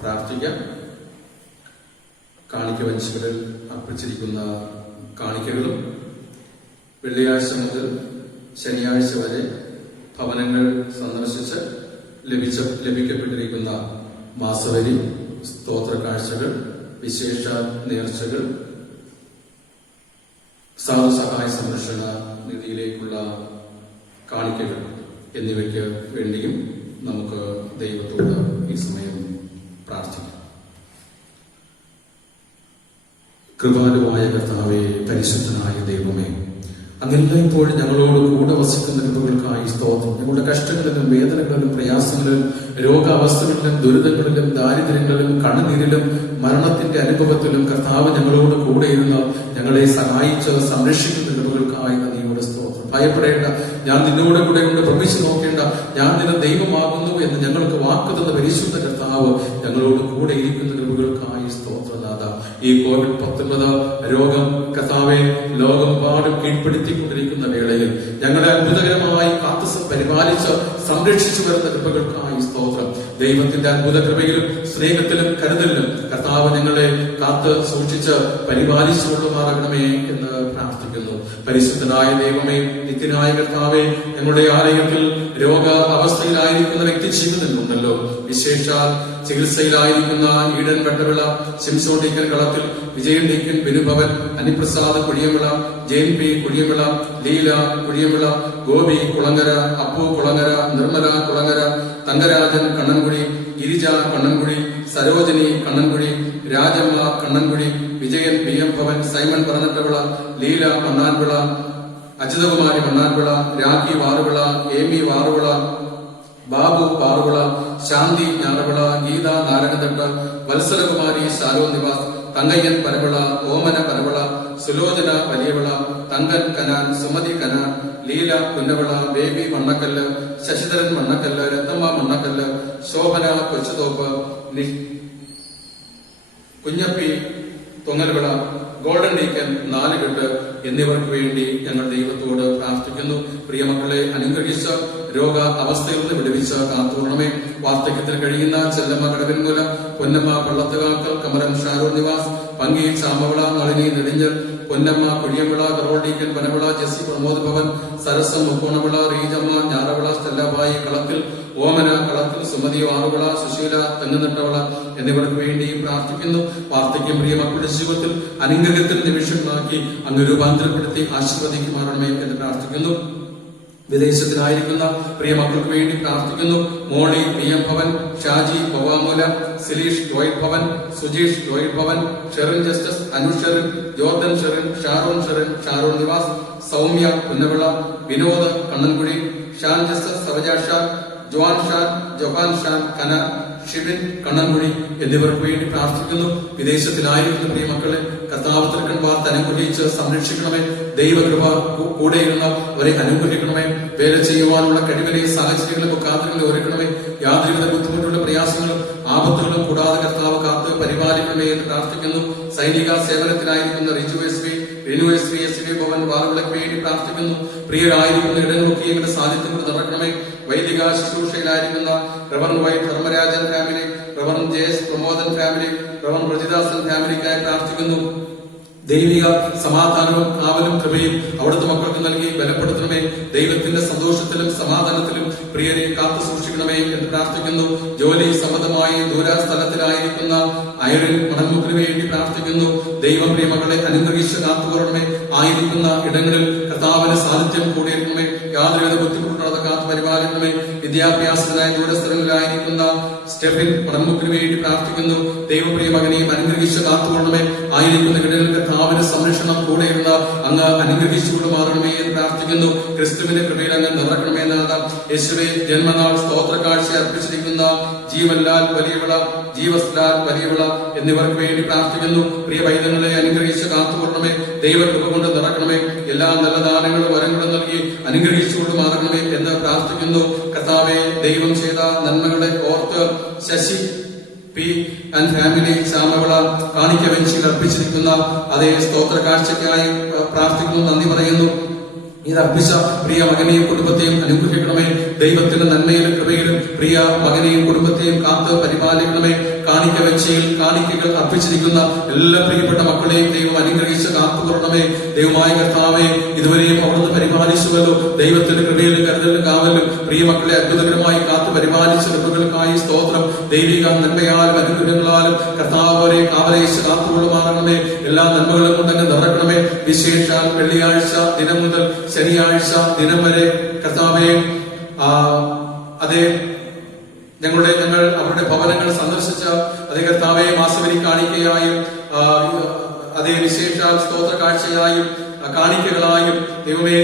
പ്രാർത്ഥിക്കാം. കാണിക്കവഞ്ചികളിൽ അർപ്പിച്ചിരിക്കുന്ന കാണിക്കകളും വെള്ളിയാഴ്ച മുതൽ ശനിയാഴ്ച വരെ ഭവനങ്ങൾ സന്ദർശിച്ച് ലഭിക്കപ്പെട്ടിരിക്കുന്ന മാസവരി, സ്തോത്ര കാഴ്ചകൾ, വിശേഷ നേർച്ചകൾ, സാധുസഹായ സംരക്ഷണ നിധിയിലേക്കുള്ള കാണിക്കകൾ എന്നിവയ്ക്ക് വേണ്ടിയും നമുക്ക് ദൈവത്തോട് ഈ സമയം പ്രാർത്ഥിക്കാം. കൃപാലുവായ കർത്താവേ, പരിശുദ്ധനായ ദൈവമേ, അങ്ങെല്ലായ്പ്പോഴും ഞങ്ങളോട് കൂടെ വസിക്കുന്ന കൃപകൾക്കായി സ്തോത്രം. ഞങ്ങളുടെ കഷ്ടങ്ങളിലും വേദനകളിലും പ്രയാസങ്ങളിലും രോഗാവസ്ഥകളിലും ദുരിതങ്ങളിലും ദാരിദ്ര്യങ്ങളിലും കണ്ണുനീരിലും മരണത്തിന്റെ അനുഭവത്തിലും കർത്താവ് ഞങ്ങളോട് കൂടെ ഇരുന്ന് ഞങ്ങളെ സഹായിച്ച് സംരക്ഷിക്കുന്ന കൃപകൾക്കായി നന്ദിയോടെ സ്തോത്രം. ഭയപ്പെടേണ്ട, ഞാൻ നിന്നോട് കൂടെ കൊണ്ട് ഭ്രമിച്ചു നോക്കേണ്ട, ഞാൻ നിന്റെ ദൈവമാകുന്നു എന്ന് ഞങ്ങൾക്ക് വാക്ക് തന്ന പരിശുദ്ധ കർത്താവ് ഞങ്ങളോട് കൂടെ ഇരിക്കുന്ന കൃപകൾക്കായി സ്തോത്രനാഥ. ഈ COVID-19 രോഗം കർത്താവെ ലോകമെമ്പാടും കീഴ്പ്പെടുത്തിക്കൊണ്ടിരിക്കുന്ന വേളയിൽ ഞങ്ങളെ അത്ഭുതകരമായി കാത്തു പരിപാലിച്ച് സംരക്ഷിച്ചു വരുന്ന കൃപകൾക്കായി സ്തോത്രം. ദൈവത്തിന്റെ അത്ഭുത കൃപയിലും സ്നേഹത്തിലും കരുതലിലും കർത്താവ് ഞങ്ങളെ കാത്ത് സൂക്ഷിച്ച് പരിപാലിച്ചുകൊള്ളുമാറാകണമേ എന്ന് പ്രാർത്ഥിക്കുന്നു. പരിശുദ്ധനായ ദൈവമേ, നിത്യനായ കർത്താവെ, ഞങ്ങളുടെ ആലയത്തിൽ രോഗ അവസ്ഥയിലായിരിക്കുന്ന വ്യക്തി ജീവിതത്തിലുണ്ടല്ലോ. വിശേഷാൽ ചികിത്സയിലായിരിക്കുന്ന Eden വെട്ടവിള, Shimson deacon Kalathil, Vijayan deacon Binubhavan, Aniprasad Kuzhiyavila, Jain P Kuzhiyavila, Leela Kuzhiyavila, Gopi Kulangara, Appu Kulangara, Nirmala Kulangara, Thankarajan Kannankuzhi, Girija Kannankuzhi, Sarojini Kannankuzhi, Rajamma Kannankuzhi, Vijayan BM Bhavan, Simon Paranjittavila, Leela Mannanvila, Ajithakumari Mannanvila, Rakhi Varuvila, Amy Varuvila, Babu Paruvila, Shanthi Njaravila, Geetha Narayanathattu, Vatsalakumari Shalo Nivas, Thankayyan Paravila, Omana Paravila, Sulochana Valiyavila, Thankan Canaan, Sumathi Canaan, Leela Punnavila, Baby Mannakkallu, Sasidharan Mannakkallu, Rathnamma Mannakkallu, Shobhana കൊച്ചുതോപ്പ്, Kunjappi തൊങ്ങൽവിള, golden deacon നാലുകെട്ട്, എന്നിവർക്ക് വേണ്ടി ഞങ്ങൾ ദൈവത്തോട് പ്രാർത്ഥിക്കുന്നു. പ്രിയമക്കളെ അനുഗ്രഹിച്ച രോഗ അവസ്ഥയിൽ നിന്ന് വിടുവിച്ച കാത്തുകൊള്ളണമേ. വാർദ്ധക്യത്തിൽ കഴിയുന്ന ചെല്ലമ്മ കടവിൻമുല, പൊന്നമ്മ പള്ളത്തുകാക്കൽ, കമരം ഷാരൂർ നിവാസ്, പങ്കി ചാമവിള, നളിനി നെടിഞ്ഞൽ, പൊന്നമ്മ കുഴിയവിള, കറോൾഡീക്കൻ പനവിള, ജെസ്സി പ്രമോദ് ഭവൻ, സരസം മുക്കോണവിള, റീജമ്മ ഞാറവിള, സ്റ്റെല്ലാബായി കളത്തിൽ, ഓമന കളത്തിൽ, സുമതി ആറുവിള, സുശീല തെങ്ങുനിട്ടവള എന്നിവർക്ക് വേണ്ടി പ്രാർത്ഥിക്കുന്നു. വാർദ്ധക്യം പ്രിയമക്കളുടെ ജീവിതത്തിൽ അനുഗ്രഹത്തിന്റെ നിമിഷങ്ങളാക്കി അങ്ങ് രൂപാന്തരപ്പെടുത്തി ആശീർവദിക്കുമാറണമേ എന്ന് പ്രാർത്ഥിക്കുന്നു. വിദേശത്തിലായിരിക്കുന്ന പ്രിയമക്കൾക്ക് വേണ്ടി പ്രാർത്ഥിക്കുന്നു. Molly P M Bhavan, Shaji Bovamula, Sileesh Lloyd Bhavan, Sujeesh Lloyd Bhavan, Sherin Justice, Anu Sherin, Jordan Sherin, Sharon Nivas, Soumya Punnavila, Vinod Kannankuzhi, Shan Justice, Savaja Shan, Johan Shan Kana, Shibin Kannankuzhi എന്നിവർക്ക് വേണ്ടി പ്രാർത്ഥിക്കുന്നു. വിദേശത്തിലായിരിക്കുന്ന പ്രിയമക്കളെ കർത്താവ് തൃക്കൺ വാർത്ത അനുഗ്രഹിച്ച് സംരക്ഷിക്കണമേ. ദൈവകൃപ കൂടെയിരുന്ന അവരെ അനുഗ്രഹിക്കണമേ. വേല ചെയ്യുവാനുള്ള കഴിവിനെ സാഹചര്യങ്ങളും കാത്തുകളെ ഒരുക്കണമേ. യാതൊരുവിധ ബുദ്ധിമുട്ടുള്ള പ്രയാസങ്ങളും ആപത്തുകളും കൂടാതെ കർത്താവ് കാത്ത് പരിപാലിക്കണമേ എന്ന് പ്രാർത്ഥിക്കുന്നു. സൈനിക സേവനത്തിനായിരിക്കുന്ന Riju S V, Rinu S V, S V Bhavan വാറുകളൊക്കെ വേണ്ടി പ്രാർത്ഥിക്കുന്നു. പ്രിയരായിരിക്കുന്ന ഇടങ്ങളൊക്കെ ഇവരുടെ സാന്നിധ്യം കൊണ്ട് നടക്കണമേ. വൈദിക ശുശ്രൂഷയിലായിരിക്കുന്ന Rev Y Dharmarajan family, Rev Jess Pramodan family, Rev Rejidasan ഫാമിലിക്കായി പ്രാർത്ഥിക്കുന്നു. ദൈവിക സമാധാനവും കാവലും കൃപയും അവിടുത്തെ മക്കൾക്ക് നൽകി ബലപ്പെടുത്തണമേ. ദൈവത്തിന്റെ സന്തോഷത്തിലും സമാധാനത്തിലും പ്രിയരെ കാത്തു സൂക്ഷിക്കണമേ എന്ന് പ്രാർത്ഥിക്കുന്നു. ജോലി സംബന്ധമായി ദൂരസ്ഥലത്തിലായിരിക്കുന്ന ഐറിൻ മണൽമുക്കിന് വേണ്ടി പ്രാർത്ഥിക്കുന്നു. ദൈവം പ്രിയമകളെ അനുഗ്രഹിച്ച് കാത്തുകൊള്ളണമേ. ആയിരിക്കുന്ന ഇടങ്ങളിൽ കർത്താവിന്റെ സാന്നിധ്യം കൂടിയിരിക്കണമേ. യാതൊരുവിധ ബുദ്ധിമുട്ടുള്ളത് കാത്തു പരിപാലിക്കണമേ. വിദ്യാഭ്യാസത്തിനായി ദൂരസ്ഥലങ്ങളിലായിരിക്കുന്ന സ്റ്റെഫിൻ മണൽമുക്കിന് വേണ്ടി പ്രാർത്ഥിക്കുന്നു. ദൈവപ്രിയ മകനെയും അനുഗ്രഹിച്ച് കാത്തുകൊള്ളണമേ. ആയിരിക്കുന്ന ഇടങ്ങളിൽ കർത്താവിന്റെ സംരക്ഷണം കൂടെയുള്ള അങ്ങ് അനുഗ്രഹിച്ചുകൊണ്ട് മാറണമേ എന്ന് പ്രാർത്ഥിക്കുന്നു. ക്രിസ്തുവിന്റെ കൃപയിൽ അങ്ങ് നിറക്കണമേ എന്നാണ് യേശുവെ ജന്മനാൾ സ്തോത്ര കാഴ്ച അർപ്പിച്ചിരിക്കുന്ന ജീവൻലാൽ വലിയവിള, ജീവസ്ലാൽ വലിയവിള എന്നിവർക്ക് വേണ്ടി പ്രാർത്ഥിക്കുന്നു. പ്രിയ വൈദ്യങ്ങളെ അനുഗ്രഹിച്ച് കാത്തുകൊള്ളണമേ. ദൈവകൃപ കൊണ്ട് നിറക്കണമേ. എല്ലാ നല്ല ദാനങ്ങളും വരങ്ങളും നൽകി അനുഗ്രഹിച്ചുകൊണ്ട് മാറണമേ എന്ന് പ്രാർത്ഥിക്കുന്നു. കർത്താവെ ദൈവം ചെയ്ത നന്മകളെ ഓർത്ത് Sasi P and family Chamavila കാണിക്ക വെഞ്ചിയിൽ അർപ്പിച്ചിരിക്കുന്ന അതേ സ്തോത്ര കാഴ്ചയ്ക്കായി പ്രാർത്ഥിക്കുന്നു. നന്ദി പറയുന്നു. ഇത് അർപ്പിച്ച പ്രിയ മകനെയും കുടുംബത്തെയും അനുഗ്രഹിക്കണമേ. ദൈവത്തിന്റെ നന്മയിലും കൃപയിലും പ്രിയ മകനെയും കുടുംബത്തെയും കാത്ത് പരിപാലിക്കണമേ. കാണിക്ക വെച്ചയിൽ കാണിക്കകൾ അർപ്പിച്ചിരിക്കുന്ന എല്ലാ പ്രിയപ്പെട്ട മക്കളെയും ദൈവം അനുഗ്രഹിച്ച് കാത്തുകൊള്ളണമേ. ദൈവമായ കർത്താവെ ഇതുവരെയും അവിടുന്ന് പരിപാലിച്ചുവല്ലോ. ദൈവത്തിന്റെ കൃപയിലും കരുതലും കാവലും പ്രിയ മക്കളെ അത്ഭുതകരമായി കാത്തു പരിപാലിച്ച കൃപകൾക്കായി സ്തോത്രം. ദൈവിക നന്മയാലും അനുഗ്രഹങ്ങളാലും കർത്താവരെ കാവലേശ് കാത്തുകൊള്ളുമാറണമേ. എല്ലാ നന്മകളും കൊണ്ടങ്ങ് നിറക്കണമേ. വിശേഷാൽ വെള്ളിയാഴ്ച ദിനം മുതൽ ശനിയാഴ്ച ദിനം വരെ കർത്താവെ അതേ ഞങ്ങൾ അവരുടെ ഭവനങ്ങൾ സന്ദർശിച്ച അതേ കർത്താവെ മാസവരി കാണിക്കയായും അതേ വിശേഷാൽ സ്തോത്ര കാഴ്ചയായും കാണിക്കകളായും ദൈവമേ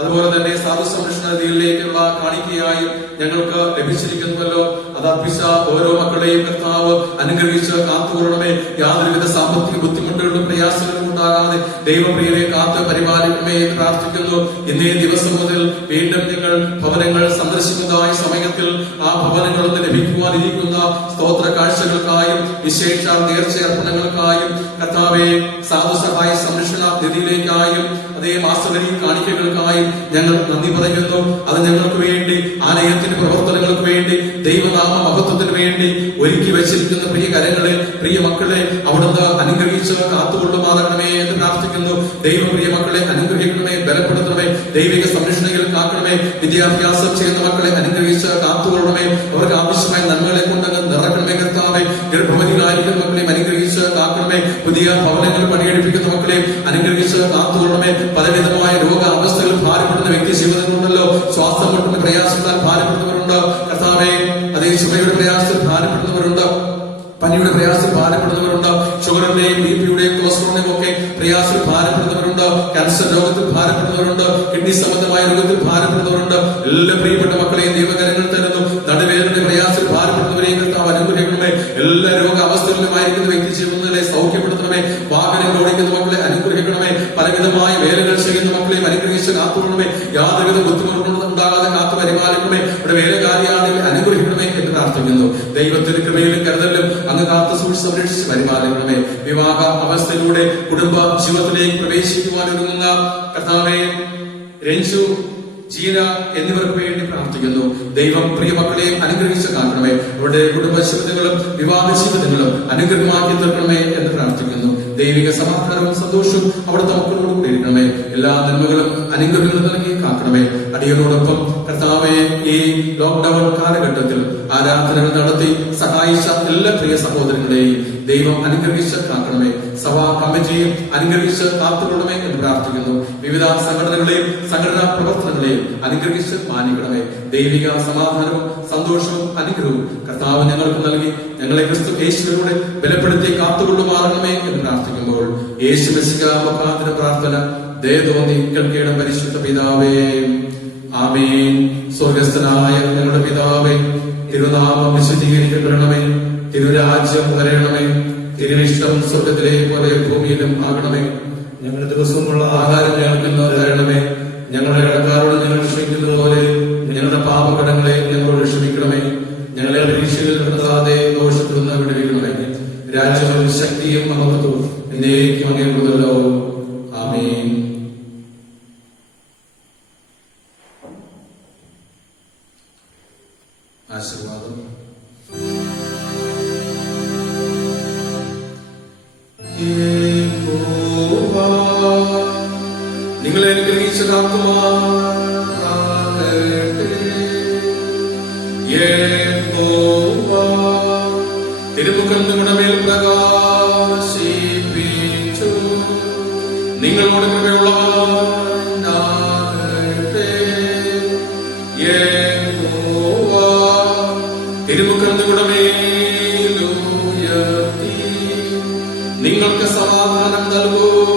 അതുപോലെ തന്നെ സാധു സംരക്ഷണ നിധിയിലേക്കുള്ള കാണിക്കയായും ഞങ്ങൾക്ക് ലഭിച്ചിരിക്കുന്നുവല്ലോ. അത് അർപ്പിച്ച ഓരോ മക്കളെയും കർത്താവ് അനുഗ്രഹിച്ച് കാത്തുകൊള്ളണമേ. യാതൊരുവിധ സാമ്പത്തിക ബുദ്ധിമുട്ടുകളും പ്രയാസങ്ങളും ഉണ്ടാകാതെ ദൈവപ്രിയരെ കാത്ത് പരിപാലിക്കണമേ എന്ന് പ്രാർത്ഥിക്കുന്നു. ഇന്നേ ദിവസം മുതൽ വീണ്ടും ഞങ്ങൾ ഭവനങ്ങൾ സന്ദർശിക്കുന്നതായ സമയത്തിൽ ആ ഭവനങ്ങളിൽ നിന്ന് ലഭിക്കുവാനിരിക്കുന്ന സ്തോത്ര കാഴ്ചകൾക്കായും വിശേഷ നേർച്ചയർപ്പണങ്ങൾക്കായും കർത്താവെ സാധു സഹായ സംരക്ഷണ നിധിയിലേക്കായും അതേ മാസവരി കാണിക്കകൾക്കായും ഞങ്ങൾ നന്ദി പറയുന്നു. അത് ഞങ്ങൾക്ക് വേണ്ടി ആലയത്തിന്റെ പ്രവർത്തനങ്ങൾക്ക് വേണ്ടി ദൈവനാമ മഹത്വത്തിന് വേണ്ടി ഒരുക്കി വെച്ചിരിക്കുന്ന പ്രിയ കരങ്ങളെ പ്രിയ മക്കളെ അവിടുന്ന് അനുഗ്രഹിച്ച് കാത്തുകൊള്ളുമാറണമേ എന്ന് പ്രാർത്ഥിക്കുന്നു. ദൈവം പ്രിയ മക്കളെ അനുഗ്രഹിക്കണമേ, ബലപ്പെടുത്തണമേ, ദൈവിക സംരക്ഷണയിൽ കാക്കണമേ. വിദ്യാഭ്യാസം ചെയ്യുന്ന മക്കളെ അനുഗ്രഹിച്ച് കാത്തുകൊള്ളണമേ. അവർക്ക് ആവശ്യമായ നന്മകളെ കൊണ്ടങ്ങ് നിറക്കണമേ. കർത്താവെ ഗർഭവതികളായിരിക്കുന്ന മക്കളെയും അനുഗ്രഹിച്ച് കാക്കണമേ. പുതിയ ഭവനങ്ങൾ പണിയെടുപ്പിക്കുന്ന മക്കളെയും അനുഗ്രഹിച്ച് കാത്തുകൊള്ളണമേ. പലവിധമായ രോഗ അവസ്ഥകൾ ഭാരപ്പെടുന്ന വ്യക്തി ജീവിതങ്ങളുണ്ടല്ലോ. ശ്വാസം മുട്ടുന്ന പ്രയാസത്താൽ ഭാരപ്പെടുന്നവരുണ്ട് കർത്താവെ. അതേ ചുമയുടെ പ്രയാസത്തിൽ ഭാരപ്പെടുന്നവരുണ്ട്, പനിയുടെ പ്രയാസത്തിൽ ഭാരപ്പെടുന്നവരുണ്ട്, ഷുഗറിന്റെയും ബിപിയുടെയും കൊളസ്ട്രോളിന്റെയും ഒക്കെ പ്രയാസത്തിൽ ഭാരപ്പെടുന്നവരുണ്ട്, ക്യാൻസർ രോഗത്തിൽ ഭാരപ്പെടുന്നവരുണ്ട്, കിഡ്നി സംബന്ധമായ രോഗത്തിൽ ഭാരപ്പെടുന്നവരുണ്ട്. എല്ലാ പ്രിയപ്പെട്ട മക്കളെയും ദൈവകരങ്ങൾ തരുന്നു. നടുവേദനയുടെ പ്രയാസത്തിൽ ഭാരപ്പെടുന്നവരെയും കർത്താവ് അനുഗ്രഹിക്കണമേ. എല്ലാ രോഗാവസ്ഥകളിലുമായിരിക്കുന്ന വ്യക്തി ജീവിതങ്ങളെ സൗഖ്യപ്പെടുത്തണമേ. വാഹനങ്ങൾ ഓടിക്കുന്ന മക്കളെ അനുഗ്രഹിക്കണമേ. പലവിധമായ വേലകൾ ചെയ്യുന്ന മക്കളെയും അനുഗ്രഹിച്ച് കാത്തുകൊള്ളണമേ. യാതൊരുവിധ ബുദ്ധിമുട്ടുകളും ഉണ്ടാകാതെ കാത്തു പരിപാലിക്കണമേ. ഇവിടെ വേലകാരിയാണെങ്കിൽ അനുഗ്രഹിക്കണമേ എന്ന് പ്രാർത്ഥിക്കുന്നു. ദൈവത്തിന്റെ കൃപയിലും കരുതലും അങ്ങ് കാത്തു സൂക്ഷിച്ച് സംരക്ഷിച്ച് പരിപാലിക്കണമേ. വിവാഹ അവസ്ഥയിലൂടെ കുടുംബ ജീവിതത്തിലേക്ക് പ്രവേശിക്കുവാൻ ഒരുങ്ങുന്ന കർത്താവേ, രഞ്ജു, ജീന എന്നിവർക്ക് വേണ്ടി പ്രാർത്ഥിക്കുന്നു. ദൈവം പ്രിയ മക്കളെ അനുഗ്രഹിച്ച് കാക്കണമേ. അവരുടെ കുടുംബ ജീവിതങ്ങളും വിവാഹ ജീവിതങ്ങളും അനുഗ്രഹമാക്കി തീർക്കണമേ എന്ന് പ്രാർത്ഥിക്കുന്നു. ദൈവിക സമാധാനവും സന്തോഷവും അവിടുത്തെ മക്കളോട് കൂടി ഇരിക്കണമേ. എല്ലാ നന്മകളും അനുഗ്രഹങ്ങളും നൽകി കാക്കണമേ. അടിയനോടൊപ്പം കർത്താവെ, ഈ ലോക്ക്ഡൌൺ കാലഘട്ടത്തിൽ ആരാധനകൾ നടത്തി സഹായിച്ച എല്ലാ പ്രിയ സഹോദരങ്ങളെയും ദൈവം അനുഗ്രഹിച്ച് കാക്കണമേ. സഭാ കമ്മിറ്റിയും അനുഗ്രഹിച്ച് കാത്തുകൊള്ളണമേ എന്ന് പ്രാർത്ഥിക്കുന്നു. വിവിധ സംഘടനകളെയും സംഘടനാ പ്രവർത്തനങ്ങളെയും അനുഗ്രഹിച്ച് മാനിക്കണമേ. ദൈവിക സമാധാനവും സന്തോഷവും അനുഗ്രഹവും കർത്താവ് ഞങ്ങൾക്ക് നൽകി ഞങ്ങളെ ക്രിസ്തു യേശുവിലൂടെ ബലപ്പെടുത്തി കാത്തുകൊള്ളുമാറണമേ എന്ന് പ്രാർത്ഥിക്കുമ്പോൾ യേശു മെസ്സിഹ മുഖാന്തരം പ്രാർത്ഥന ദയ തോന്നി കേൾക്കേണം. പരിശുദ്ധ പിതാവേ, ആമേൻ. സ്വർഗസ്ഥനായ ഞങ്ങളുടെ പിതാവേ, തിരുനാമം വിശുദ്ധീകരിക്കപ്പെടണമേ. തിരുരാജ്യം വരണമേ. തിരുവിഷ്ടം സ്വർഗത്തിലെ പോലെ ഭൂമിയിലും ആകണമേ. ഞങ്ങളുടെ ദിവസമുള്ള ആഹാരം ഞങ്ങൾക്ക് ഇന്ന് തരണമേ. ഞങ്ങളുടെ കടക്കാരോട് ഞങ്ങൾ ക്ഷമിക്കുന്നത് പോലെ ഞങ്ങളുടെ പാപകടങ്ങളെ ഞങ്ങളോട് ക്ഷമിക്കണമേ. ഞങ്ങളെ പരീക്ഷയിൽ നടത്താതെ ദോഷത്തിൽ നിന്ന് വിടുവിക്കണമേ. രാജ്യവും ശക്തിയും മഹത്വവും എന്നേക്കും അങ്ങേക്കുള്ളതല്ലോ. ആമേൻ. ആശീർവാദം. നിങ്ങളെ അനുഗ്രഹിച്ച തിരുമുഖം നിങ്ങളുടെ മേൽ പ്രകാശിപ്പിച്ചു. നിങ്ങളോട് കൃപയുള്ളവനാകട്ടെ. തിരുമുഖം നിങ്ങളുടെ മേലുയർത്തി നിങ്ങൾക്ക് സമാധാനം നൽകൂ.